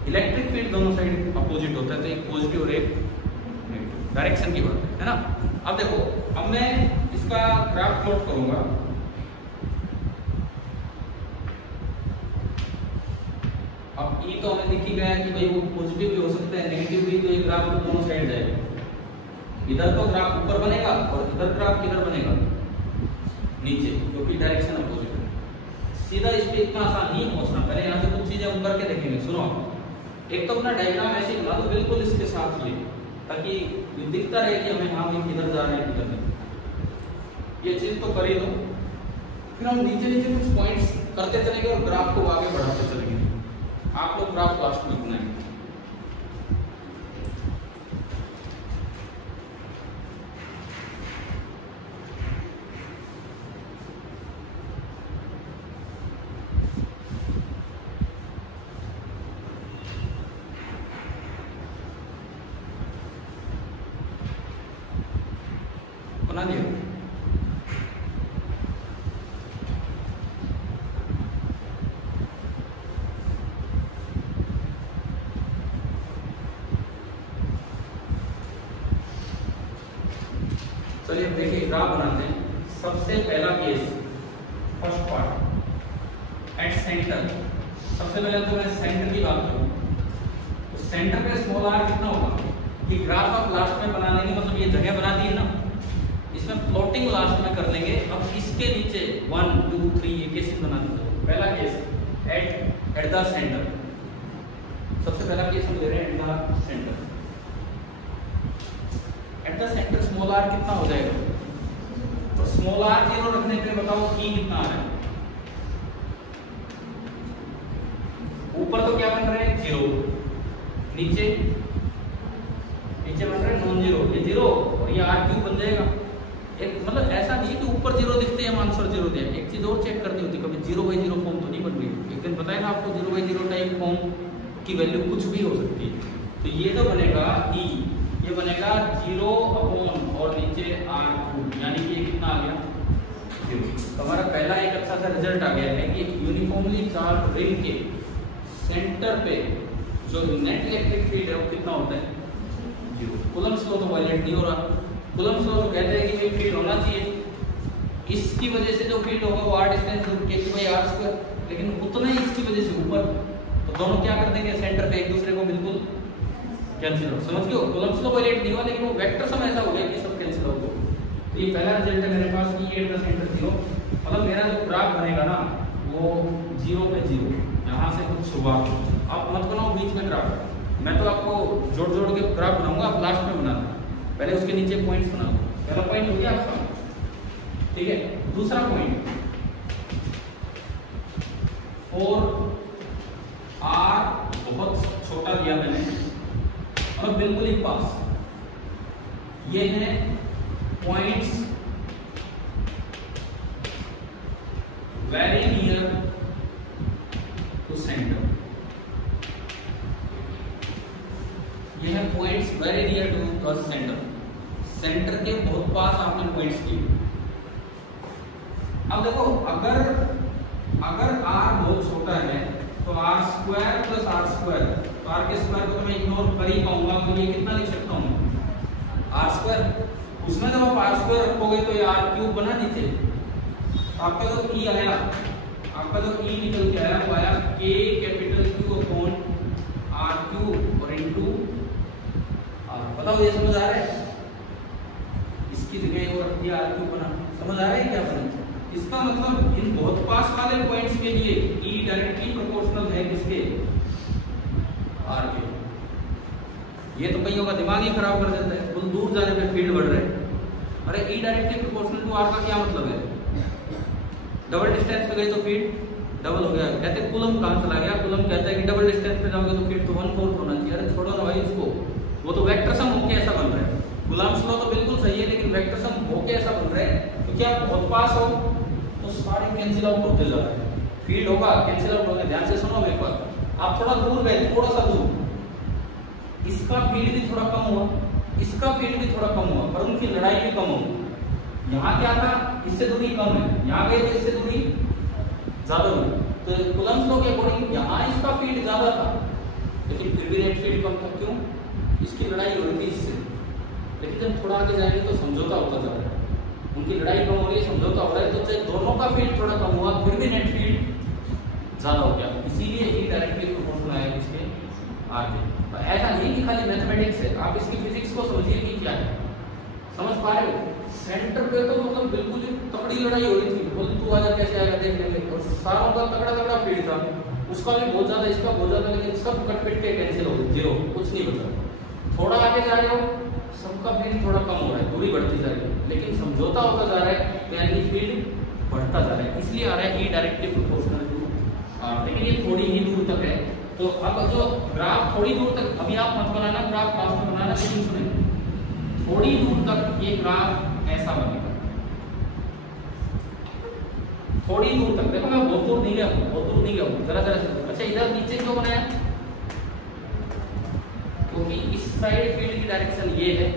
इलेक्ट्रिक फील्ड दोनों साइड अपोजिट होता है, तो एक पॉजिटिव और एक नेगेटिव डायरेक्शन की बात है ना। अब देखो, अब मैं इसका ग्राफ प्लॉट करूंगा। अब E तो हमें दिख ही गया कि भाई वो पॉजिटिव भी हो सकता है, नेगेटिव भी, तो ये ग्राफ दोनों साइड जाएगा। इधर तो ग्राफ ऊपर बनेगा और इधर ग्राफ किधर बनेगा? नीचे, क्योंकि डायरेक्शन अपोजिट है। सीधा इस पे इतना आसान नहीं पहुंचना, पहले यहाँ से कुछ चीजें हम करके देखेंगे। सुनो, एक तो अपना डायग्राम ऐसे बना दो बिल्कुल इसके साथ ये, ताकि दिखता रहे कि हमें हाँ किधर जा रहे हैं किधर नहीं। ये चीज तो कर ही दो, फिर हम नीचे नीचे कुछ पॉइंट्स करते चलेंगे और ग्राफ को आगे बढ़ाते चलेंगे। आप लोग ग्राफ लास्ट में बनाएंगे। बना दिया? चलिए देखिए, ग्राफ बनाते हैं। सबसे पहला case, first part at centre. सबसे पहले तो मैं सेंटर की बात करूं, तो सेंटर पे स्मॉल r कितना होगा? कि ग्राफ आप लास्ट में बना लेंगे, मतलब ये जगह बना दी है ना, इसमें प्लॉटिंग लास्ट में कर लेंगे। अब इसके नीचे 1 2 3 ये केसेस बना दीजिए। पहला केस एट द सेंटर, सबसे पहला केस हम ले रहे हैं at the centre. At the centre small r कितना हो जाएगा? तो स्मॉल r 0 रखने पे बताओ E कितना आ रहा है? ऊपर तो क्या बन रहा है? 0, नीचे बन रहा है नॉन जीरो, ये 0 और ये r क्यूब बन जाएगा। एक मतलब ऐसा नहीं है कि ऊपर 0 दिखते हैं हम आंसर 0 दें। एक चीज और चेक करनी होती है, कभी 0/0 फॉर्म तो नहीं बन रही। एक दिन बताया ना आपको 0/0 टाइप फॉर्म की वैल्यू कुछ भी हो सकती है। तो ये जो बनेगा E, ये बनेगा 0 अपॉन और नीचे r3, यानी कि ये कितना आ गया? 0। तो हमारा पहला एक अच्छा सा रिजल्ट आ गया है कि यूनिफॉर्मली चार्ज रिंग के सेंटर पे जो नेट इलेक्ट्रिक फील्ड है वो कितना होता है? 0। कूलम्ब्स लॉ तो वायलेट नहीं हो रहा। कूलम्ब्स लॉ तो कहते हैं कि भाई फील्ड होना चाहिए, इसकी वजह से जो फील्ड होगा वो r डिस्टेंस दूर के r², लेकिन उतना ही इसकी वजह से ऊपर, तो दोनों क्या कर देंगे? सेंटर पे एक दूसरे को बिल्कुल कैंसिल आउट। समझ गए? कूलम्ब्स लॉ वायलेट नहीं हुआ, लेकिन वो वेक्टर सम ऐसा हो गया कि सब कैंसिल आउट हो। तो ये पहला रिजल्ट है मेरे पास कि एट द सेंटर 0, मतलब मेरा जो ग्राफ बनेगा ना वो 0 पे 0, यहाँ से कुछ शुरुआत। आप मत बनाओ बीच में ग्राफ, मैं तो आपको जोड़ जोड़ के ग्राफ बनाऊंगा, आप लास्ट में बनाना। पहले उसके नीचे पॉइंट्स बनाओ। पहला पॉइंट हो गया आपका, ठीक है। दूसरा पॉइंट 4r बहुत छोटा दिया मैंने और बिल्कुल ही पास, ये है points very near to centre. ये है points very near to the centre, centre के बहुत पास आपने पॉइंट्स किए। अब देखो, अगर r बहुत छोटा है तो r² + r², तो r के स्क्वायर को तो मैं इग्नोर कर ही पाऊंगा, तो ये कितना लिख सकता हूं? r²। उसमें जब आप r² रखोगे तो ये r³ बना नीचे। आपका जो E आया, आपका जो E निकल के आया वो आया K capital Q upon r³ और इनटू r। बताओ ये समझ आ रहा है? इसकी जगह वो रख दिया r³ बना। समझ आ रहा है क्या बने? इसका मतलब इन बहुत पास वाले पॉइंट्स के लिए E डायरेक्टली प्रोपोर्शनल है किसके? R के। ये तो कईयों का दिमाग ही खराब कर देता है, कुछ दूर जाने पे फील्ड बढ़ रहा है। अरे E directly proportional to R का क्या मतलब है? डबल डिस्टेंस पे गए तो फील्ड डबल हो गया। कहते हैं कूलम कहां चला गया? कूलम कहता है कि डबल डिस्टेंस पे जाओगे तो फील्ड तो 1/4 होना चाहिए। अरे छोड़ो ना भाई इसको, वो तो वेक्टर सम होके ऐसा बन रहा है। कूलम्स लॉ तो बिल्कुल सही है, लेकिन वेक्टर सम होके ऐसा बन रहा है क्योंकि आप बहुत पास हो तो सारे कैंसिल आउट होते जा रहे हैं, फील्ड होगा कैंसिल आउट होगा। ध्यान से सुनो एक बार, आप थोड़ा दूर गए, थोड़ा सा दूर, इसका फील्ड भी थोड़ा कम हुआ, इसका फील्ड भी थोड़ा कम हुआ, पर उनकी लड़ाई भी कम होगी। यहाँ क्या था? इससे दूरी कम है, यहाँ गए तो इससे दूरी ज्यादा हुई। तो कूलम्स लॉ के अकॉर्डिंग यहाँ इसका फील्ड ज्यादा था, लेकिन फिर भी नेट फील्ड कम था। क्यों? इसकी लड़ाई हो रही थी इससे। लेकिन जब थोड़ा आगे जाएंगे तो समझौता होता जा रहा है, उनकी लड़ाई कम हो रही है, समझौता हो रहा है, तो चाहे दोनों का फील्ड थोड़ा कम हुआ फिर भी नेट फील्ड ज्यादा हो गया। इसीलिए ये डायरेक्टली प्रोपोर्शनल आया किसके? आगे। ऐसा नहीं कि खाली मैथमेटिक्स है, आप इसकी फिजिक्स को समझिए कि क्या है। समझ पा रहे हो? सेंटर पे तो मतलब बिल्कुल ही तगड़ी लड़ाई हो रही थी, बोल तू आजा कैसे आएगा देख लेंगे, और सारों का तगड़ा तगड़ा फील्ड था, उसका भी बहुत ज्यादा, इसका बहुत ज्यादा, लेकिन सब कट पिट के कैंसिल हो गए, जीरो, कुछ नहीं बचा। थोड़ा आगे जा रहे हो, सबका फील्ड थोड़ा कम हो रहा है, दूरी बढ़ती जा रही है, लेकिन समझौता होता जा रहा है, यानी फील्ड बढ़ता जा रहा है। इसलिए आ रहा है E directly proportional to R। लेकिन ये थोड़ी ही दूर तक है। तो अब जो ग्राफ थोड़ी दूर तक, अभी आप मत बनाना ग्राफ, पास में बनाना, लेकिन सुने थोड़ी दूर तक ये ग्राफ ऐसा बनेगा, थोड़ी दूर तक। देखो मैं बहुत दूर नहीं गया, बहुत दूर नहीं गया, जरा जरा से। अच्छा इधर नीचे क्यों बनाया? क्योंकि इस साइड फील्ड की डायरेक्शन ये है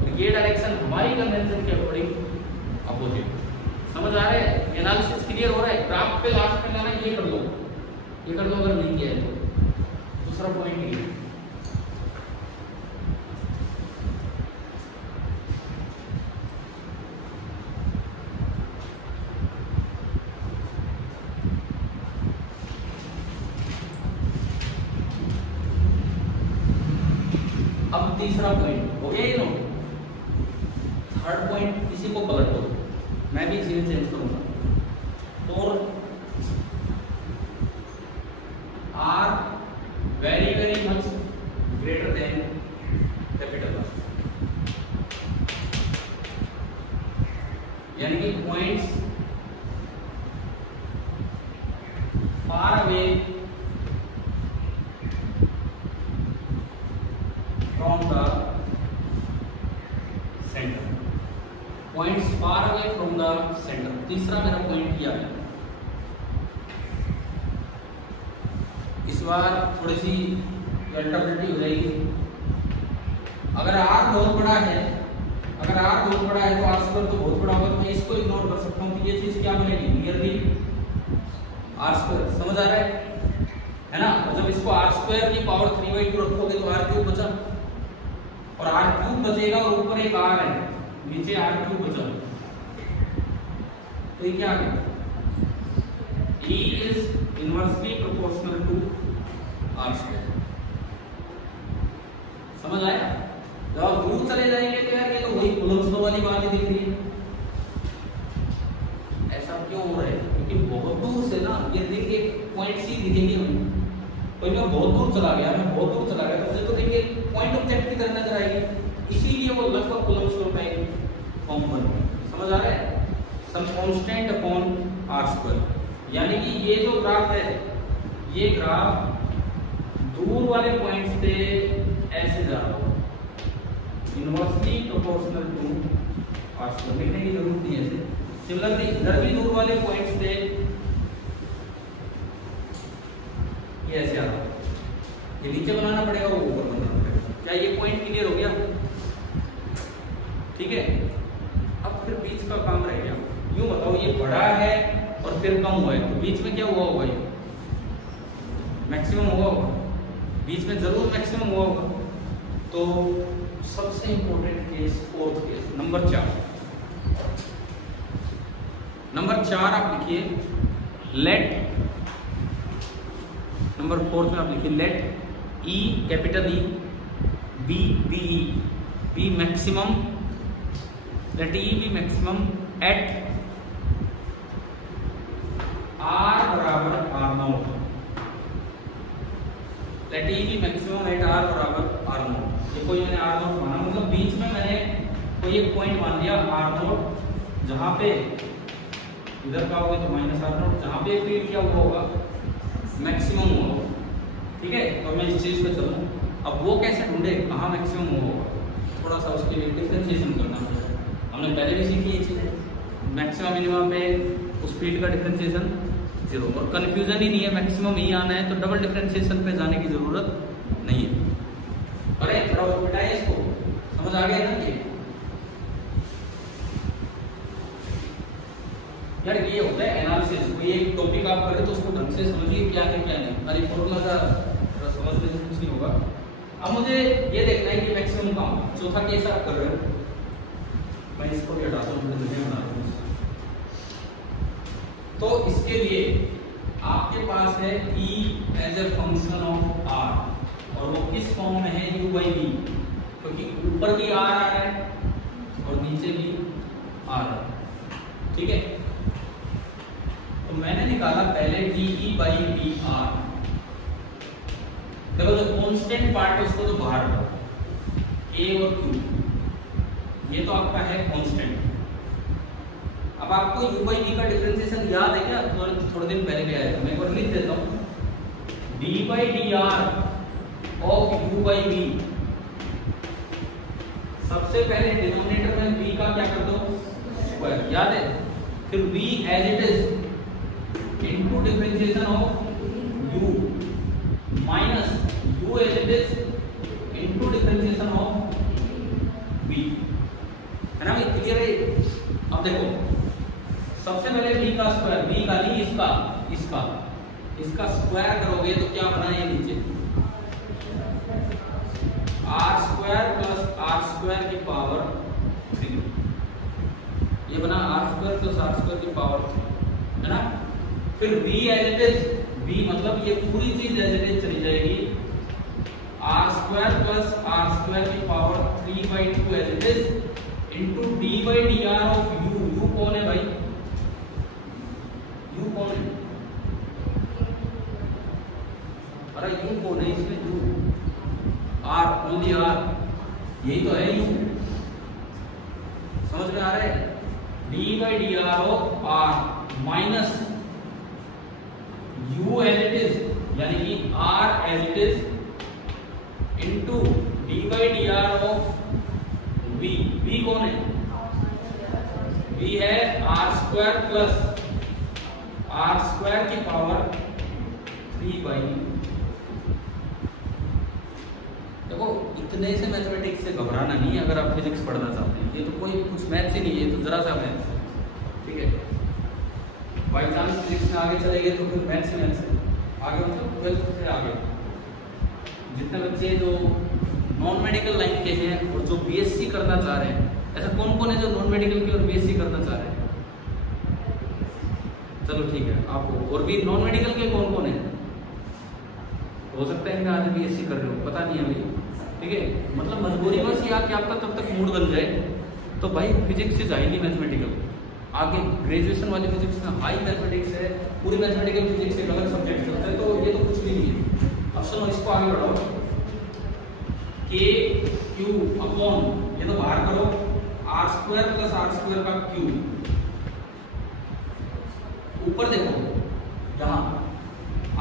और ये डायरेक्शन हमारी कन्वेंशन के अकॉर्डिंग अपोजिट। समझ आ रहा है? एनालिसिस क्लियर हो रहा है? ग्राफ पे लास्ट में जाना, ये कर लो, ये कर लो अगर नहीं किया है तो। दूसरा पॉइंट ये, अब तीसरा पॉइंट हो गया ये नो। थर्ड पॉइंट इसी को पलट दो, मैं भी इसी चेंज करूंगा। और R very very much greater than capital R, यानी कि points far away from the center, points far away from the center। तीसरा मेरा पॉइंट किया है। इस बार थोड़ी सी अल्टरनेटिव हो जाएगी। अगर R बहुत बड़ा है, अगर R बहुत बड़ा है तो R स्क्वायर तो बहुत बड़ा होगा, तो मैं इसको इग्नोर कर सकता हूँ कि ये चीज क्या बनेगी? Nearly R square. समझ आ रहा है ना? और जब इसको R स्क्वायर की पावर 3/2 रखोगे तो R क्यूब बचा, और R क्यूब बचेगा और ऊपर एक R है, नीचे R क्यूब बचा, तो ये क्या आ गया? E is inversely proportional to R square। समझ आया? जब आप दूर चले जाएंगे तो यार ये तो वही कूलम्स लॉ वाली बात ही दिख रही है। ऐसा क्यों हो रहा है? क्योंकि बहुत दूर से ना ये देखिए पॉइंट सी दिखेंगे हमें, कोई मैं बहुत दूर चला गया, मैं बहुत दूर चला गया, तो मुझे तो देखिए पॉइंट ऑब्जेक्ट की तरह नजर आएगी, इसीलिए वो लगभग कूलम्स लॉ का एक फॉर्म बन गया। समझ आ रहा है? Some constant upon R square, यानी कि ये जो ग्राफ है, ये ग्राफ दूर वाले पॉइंट्स पे ऐसे जा रहा होगा, inversely proportional to R square. लिखने की जरूरत नहीं है ऐसे। सिमिलरली इधर भी दूर वाले पॉइंट्स पे ये ऐसे आ रहा है, ये नीचे बनाना पड़ेगा, वो ऊपर बनाना पड़ेगा। क्या ये पॉइंट क्लियर हो गया? ठीक है। अब फिर बीच का काम रह गया। यूं बताओ, ये बड़ा है और फिर कम हुआ है, तो बीच में क्या हुआ होगा? ये मैक्सिमम हुआ होगा, बीच में जरूर मैक्सिमम हुआ होगा। तो सबसे important case, fourth case, number 4। Number 4 आप लिखिए, लेट, नंबर 4 में आप लिखिए let E capital E be maximum, let E be maximum at R बराबर R0, let E be maximum at R बराबर R0। ये कोई मैंने R0 माना, मतलब बीच में मैंने कोई एक पॉइंट मान लिया R0, जहां पे इधर का होगा तो -R0, जहां पे फील्ड क्या हुआ होगा मैक्सिमम होगा। ठीक है, तो मैं इस चीज पे चलूं। अब वो कैसे ढूंढे कहाँ मैक्सिमम होगा, थोड़ा सा उसके लिए डिफरेंशिएशन करना पड़ेगा। हमने पहले भी सीखी ये चीज़, मैक्सिमम मिनिमम पे उस फील्ड का डिफरेंशिएशन 0, और कंफ्यूजन ही नहीं है, मैक्सिमम ही आना है तो डबल डिफरेंशिएशन पे जाने की जरूरत नहीं है। अरे थोड़ा और बिठाइए इसको, समझ आ गया ना। ये यार ये होता है एनालिसिस, कोई एक टॉपिक आप करें तो उसको ढंग से समझिए क्या है क्या नहीं, अरे फॉर्मूला का समझ में कुछ नहीं होगा। अब मुझे ये देखना है कि मैक्सिमम कहाँ होगा। चौथा केस आप कर रहे हो, मैं इसको भी हटाता हूँ, बना रहा हूँ। तो इसके लिए आपके पास है E as a function of R, और वो किस फॉर्म में है U बाई V, क्योंकि ऊपर भी R आ रहा है और नीचे भी R आ रहा है। ठीक है, तो मैंने निकाला पहले DE बाई VR। देखो जो कांस्टेंट पार्ट है उसको तो बाहर रखो, A और Q, ये तो आपका है कांस्टेंट। अब आपको U बाई V का डिफरेंशिएशन याद है क्या, थोड़े दिन पहले भी आया था, मैं एक बार लिख देता हूँ। D by dr of U by V, सबसे पहले डिनोमिनेटर में V का क्या कर दो स्क्वायर, याद है, फिर V as it is into differentiation of U minus U as it is into differentiation of V, है ना भाई, क्लियर है। अब देखो सबसे पहले V का स्क्वायर, V का नहीं इसका स्क्वायर करोगे तो क्या बना है नीचे R square plus R square की पावर 3, ये बना R square plus R square की पावर 3, है ना। फिर V as it is, V मतलब ये पूरी चीज एज इट इज चली जाएगी, R square plus R square की power 3/2 as it is into D by dr of U। U कौन है भाई, U कौन है, अरे U कौन है इसमें, U R ओनली R, यही तो है U, समझ में आ रहा है। D by dr of R minus U as it is, यानी कि R as it is into D by dr of V। V कौन है, V है R square plus R square की पावर 3/2। देखो इतने से मैथमेटिक्स से घबराना नहीं है अगर आप फिजिक्स पढ़ना चाहते हैं, ये तो कोई कुछ मैथ्स ही नहीं है, ये तो जरा सा मैथ्स है। ठीक है, बाई चांस फिजिक्स में आगे चले गए तो फिर मैथ्स से आगे, मतलब 12th से आगे जितने बच्चे जो नॉन मेडिकल लाइन के हैं और जो बीएससी करना चाह रहे हैं, ऐसा कौन कौन है जो नॉन मेडिकल की और बीएससी करना चाह रहे हैं, चलो ठीक है आपको, और भी नॉन मेडिकल के कौन कौन है, हो सकता है इनमें आगे बीएससी कर रहे हो, पता नहीं है भाई। ठीक है, मतलब मजबूरी बस ये कि आपका तब तक मूड बन जाए तो भाई फिजिक्स से जाएगी मैथमेटिकल, आगे ग्रेजुएशन वाली फिजिक्स में हाई मैथमेटिक्स है, पूरी मैथमेटिकल फिजिक्स एक अलग सब्जेक्ट होता है, तो ये तो कुछ भी नहीं है। अब सुनो इसको आगे बढ़ाओ, के क्यू अपॉन, ये तो बाहर करो, r square plus r square का क्यूब, ऊपर देखो यहाँ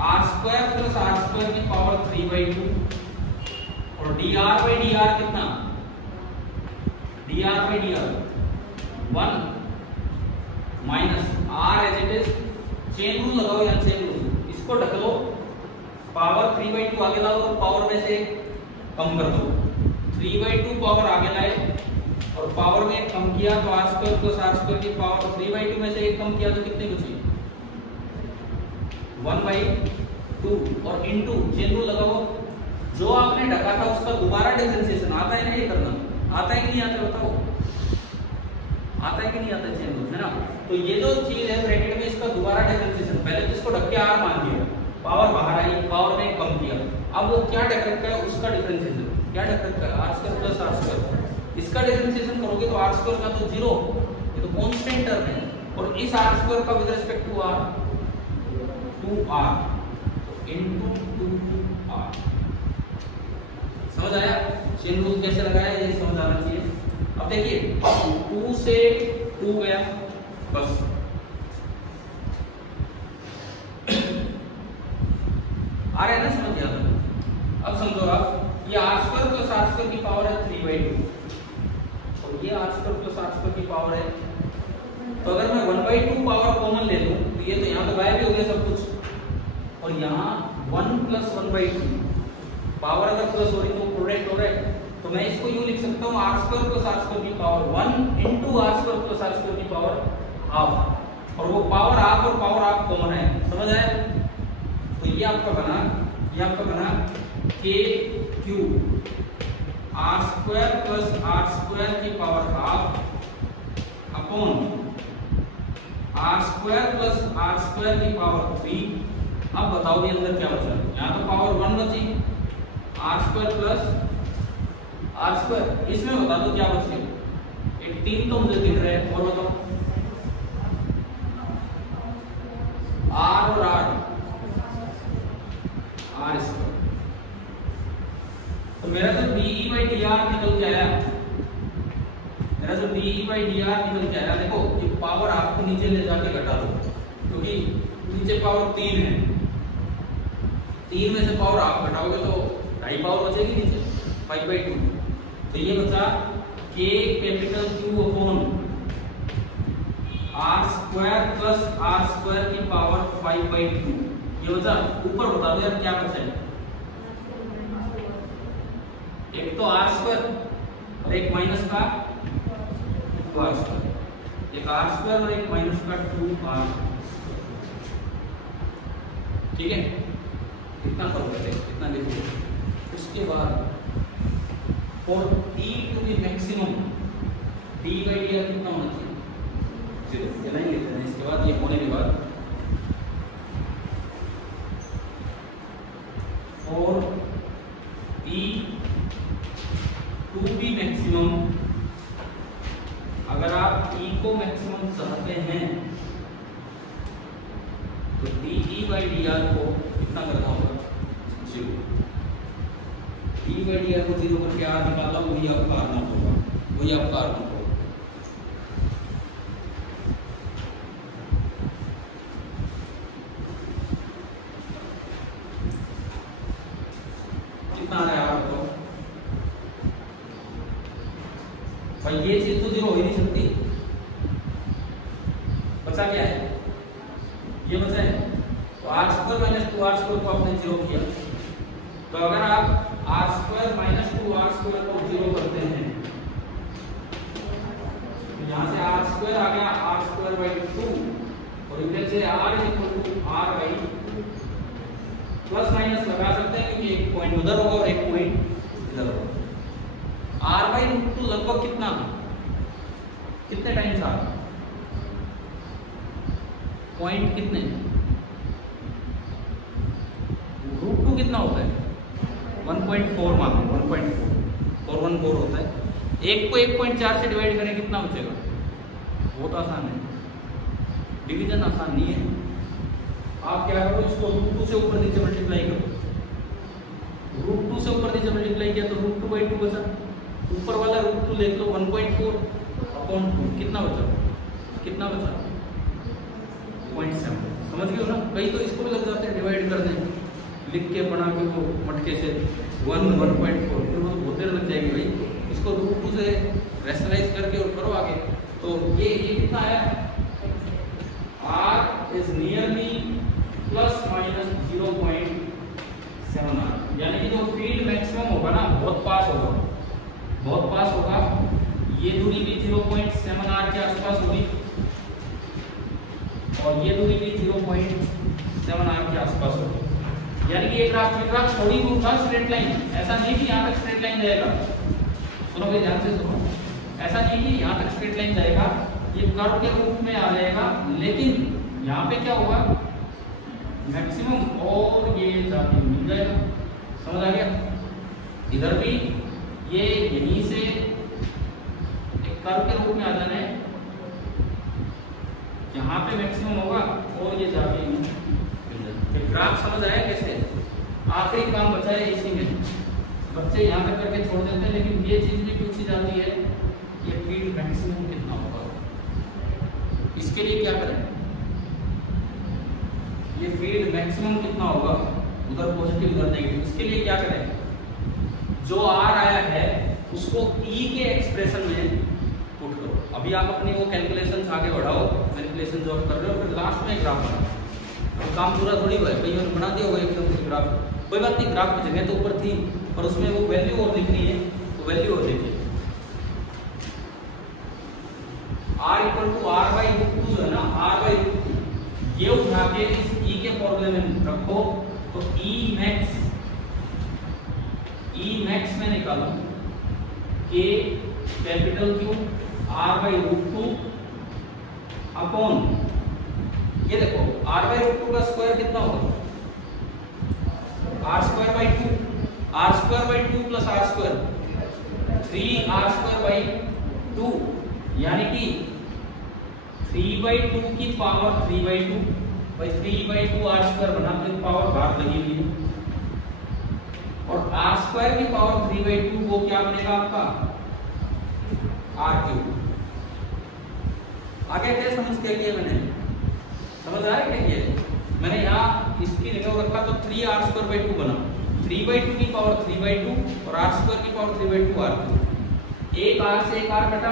r square plus r square की पावर 3/2 और dr बाई dr कितना, dr by dr 1 minus r as it is, chain rule लगाओ यहाँ, चेन रूल, इसको ढक लो, पावर 3/2 आगे लाओ, पावर में से कम कर दो, 3/2 पावर आगे लाए और पावर में कम किया तो r square plus r square की पावर 3/2 में से एक कम किया तो कितनी बची, 1/2 और इनटू चेन रूल लगाओ, जो आपने ढका था उसका दोबारा डिफरेंशिएशन आता है ना, ये करना आता है कि नहीं आता, बताओ आता है कि नहीं आता चेन रूल, है ना। तो ये जो चीज है ब्रैकेट में, इसका दोबारा डिफरेंशिएशन, पहले तो इसको ढक के r मान दिया, पावर बाहर आई, पावर में कम किया, अब वो क्या ढक रखा है उसका डिफरेंशिएशन, क्या ढक रखा है, r square plus r square, इसका डिफरेंशिएशन करोगे तो r स्क्वायर का तो 0, ये तो कांस्टेंट टर्म है, और इस r स्क्वायर का with respect to r 2r into 2r। समझ आया चेन रूल कैसे लगाया ये समझ आना चाहिए। अब देखिए 2 से 2 गया बस, आ रहा है ना समझ गया। अब समझो आप ये r² प्लस r² की पावर है 3/2 और ये r² प्लस r² की पावर है, तो अगर मैं 1/2 पावर कॉमन ले लूं तो ये तो यहाँ तो गायब ही हो गया सब कुछ, और यहाँ 1 प्लस 1/2 पावर अगर प्लस हो रही तो प्रोडक्ट हो रहा है, तो मैं इसको यूं लिख सकता हूँ r² प्लस r² की power 1 into r² plus r² की पावर हाफ, और वो पावर हाफ और पावर हाफ कॉमन है। समझ आया? तो ये आपका बना k³ r² प्लस r² की power half upon r² plus r² की पावर 3। अब बताओ ये अंदर क्या बचा? यहाँ तो पावर 1 बची, r² प्लस r², इसमें बता दो क्या बचे? एक 3 तो मुझे दिख रहा है, और बताओ r और r² तो मेरा जो dE/dr निकल के आया, देखो ये पावर आपको नीचे ले जाके घटा दो, क्योंकि नीचे पावर 3 है, 3 में से पावर आप घटाओगे तो 2.5 पावर बचेगी नीचे 5/2। तो ये बचा K∗Q upon r² plus r² की पावर 5/2। ये बचा। ऊपर बता दो यार क्या बचा है? एक तो r² और एक माइनस का 2r², एक r² और एक माइनस का 2r। ठीक है, इतना फर्क है, इतना लिखो। उसके बाद for e to the maximum d/dr कितना होना चाहिए? 0। ये लाइन लिखते हैं। इसके बाद ये होने के बाद for e to be maximum, अगर आप e को मैक्सिमम चाहते हैं तो dE/dr को कितना करना होगा? 0। dE/dr को 0 करके r निकाला, वही आपका r नॉट होगा, वही आपका r नॉट होगा। कितना आ रहा है r बताओ भाई? ये चीज तो 0 हो ही नहीं सकती। बचा क्या है? ये बचा है, तो r² माइनस 2r² को आपने 0 किया, तो अगर आप r² माइनस 2r² को 0 करते हैं तो यहाँ से r² आ गया r²/2, और इधर से r = r/, प्लस माइनस लगा सकते हैं क्योंकि एक पॉइंट उधर होगा और एक पॉइंट इधर होगा। r/√2 लगभग कितने टाइम्स आ पॉइंट कितने? √2 कितना होता है? 1.4 मानो, 1.4 होता है। एक को 1.4 से डिवाइड करें कितना बचेगा? बहुत आसान है, डिवीजन आसान नहीं है। आप क्या करो, इसको √2 से ऊपर नीचे मल्टीप्लाई करो। √2 से ऊपर नीचे मल्टीप्लाई किया तो √2/2 बचा, ऊपर वाला √2 देख लो 1.4 अपॉन 2 कितना बचा? 0.7। समझ गए हो ना? कई तो इसको भी लग जाते हैं डिवाइड करने, लिख के बना के वो मटके से 1.4, फिर वो बहुत देर लग जाएगी भाई। इसको √2 से रैशनलाइज करके और करो आगे, तो ये कितना आया? r इज नियरली ±0.7r, यानी कि जो फील्ड मैक्सिमम होगा ना, बहुत पास होगा। ये दूरी भी 0.7r के आसपास होगी और ये दूरी भी 0.7r के आसपास होगी। यानी कि एक ग्राफ थोड़ी दूर का स्ट्रेट लाइन, ऐसा नहीं कि यहाँ तक स्ट्रेट लाइन जाएगा। सुनो भाई, ध्यान से सुनो, ऐसा नहीं कि यहाँ तक स्ट्रेट लाइन जाएगा, ये कर्व के रूप में आ जाएगा, लेकिन यहाँ पे क्या होगा? मैक्सिमम और ये जाके मिल जाएगा। समझ आ गया? इधर भी ये यहीं से एक कर्व के रूप में आ जाना है, यहाँ पे मैक्सिमम होगा और ये जाके मिल जाएगा। ग्राफ समझ आया कैसे? आखिरी काम बचा है इसी में। बच्चे यहाँ तक करके छोड़ देते हैं, लेकिन ये चीज भी पूछी जाती है, ये फील्ड मैक्सिमम कितना होगा। इसके लिए क्या करें? ये फील्ड मैक्सिमम कितना होगा, उधर पॉजिटिव उधर नेगेटिव, इसके लिए क्या करें? जो आर आया है उसको ई के एक्सप्रेशन में पुट करो। अभी आप अपनी वो कैलकुलेशन आगे बढ़ाओ, मैनिपुलेशन जो आप कर रहे हो, फिर लास्ट में ग्राफ बनाओ। तो काम पूरा थोड़ी हुआ है, कहीं और बना दिया होगा एकदम से ग्राफ, कोई बात नहीं। ग्राफ की जगह तो ऊपर थी, और उसमें वो वैल्यू और लिखनी है, तो वैल्यू और लिखिए। R equal to r by root two है ना, आर बाई रूट टू, ये उठा के इस E के फॉर्मूले में रखो, तो E मैक्स में निकालो K capital Q R by root two upon, ये देखो R बाई रूट टू का स्क्वायर कितना होगा? R square by two, R square by two plus R square 3R square by two, यानी कि 3/2 की पावर 3/2 भाई 3/2 R स्क्वायर बना, तो पावर बाहर लगी हुई है, और R स्क्वायर की पावर 3/2 वो क्या बनेगा आपका? R cube. आगे क्या समझ क्या किया मैंने? समझ आया क्या किया? मैंने यहाँ इसकी जगह रखा तो 3R स्क्वायर बाई 2 बना, 3/2 की पावर 3/2 और R स्क्वायर की पावर 3/2 R क्यूब। एक R से एक R कटा,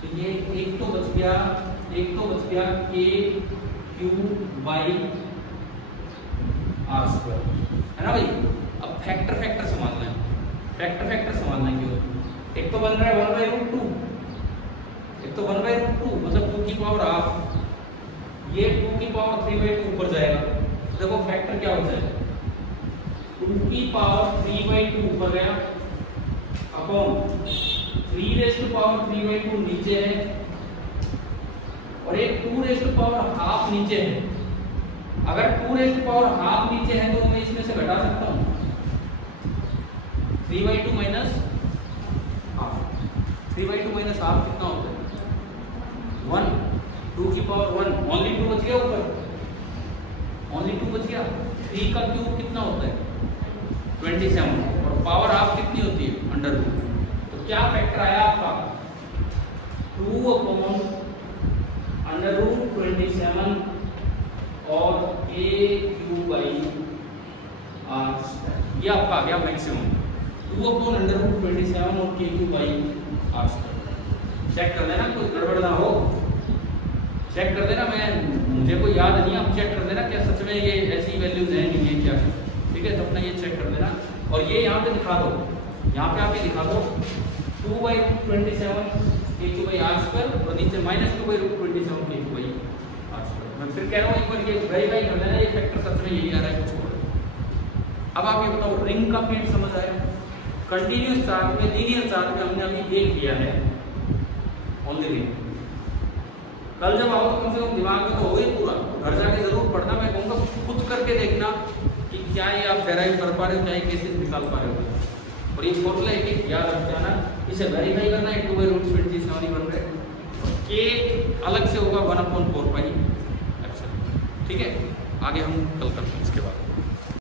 तो ये एक तो बच गया K cube by R square, है ना भाई? अब फैक्टर संभालना है, फैक्टर संभालना है क्यों? एक तो बन रहा है 1/√2, एक तो 1/√2 मतलब 2 की पावर हाफ, ये 2 की पावर 3/2 ऊपर जाएगा, तो देखो फैक्टर क्या हो जाएगा? 2 की पावर 3/2 ऊपर गया अपॉन 3 रेज़ टू पावर 3/2 नीचे है, और एक 2 रेज़ टू पावर हाफ नीचे है। अगर 2 रेज़ टू पावर हाफ नीचे है तो मैं इसमें से घटा सकता हूँ 3/2 माइनस हाफ, 3/2 माइनस हाफ कितना होता है? 1, 2 की पावर 1, ओनली 2 बच गया ऊपर, ओनली 2 बच गया। 3 का क्यूब कितना होता है? 27, और पावर हाफ कितनी होती है? √2। तो क्या फैक्टर आया आपका? 2 अपॉन √27 और A cube by R square, ये आपका आ गया मैक्सिमम। 2 अपॉन √27 और K cube by R square. Check कर देना, कोई गड़बड़ ना हो, चेक कर देना। मुझे कोई याद नहीं, आप चेक कर देना क्या सच में ये ऐसी वैल्यूज हैं नहीं है क्या, ठीक है? तो अपना ये चेक कर देना, और ये यहाँ पे दिखा दो, यहाँ पे आके दिखा दो 2/27 K cube by R square, और नीचे -2/27 K cube by R square. मैं फिर कह रहा हूँ एक बार ये वेरीफाई कर लेना, ये फैक्टर सच में यही आ रहा है, कुछ और। अब आप ये बताओ, रिंग का फील्ड समझ आया? कंटिन्यूअस चार्ज में, लीनियर चार्ज में हमने अभी एक लिया है, ओनली रिंग। कल जब आओ कम से कम दिमाग में तो हो ही पूरा, घर जाके जरूर पढ़ना। मैं कहूँगा खुद करके देखना कि क्या ये आप डेराइव कर पा रहे हो, क्या ये केसेस निकाल पा रहे हो, और ये फॉर्मूला एक याद रख जाना, इसे वेरीफाई करना है। 2/√27 ही बन रहे हैं, K अलग से होगा 1/4 पाई, अच्छा ठीक है? आगे हम कल करते हैं इसके बाद।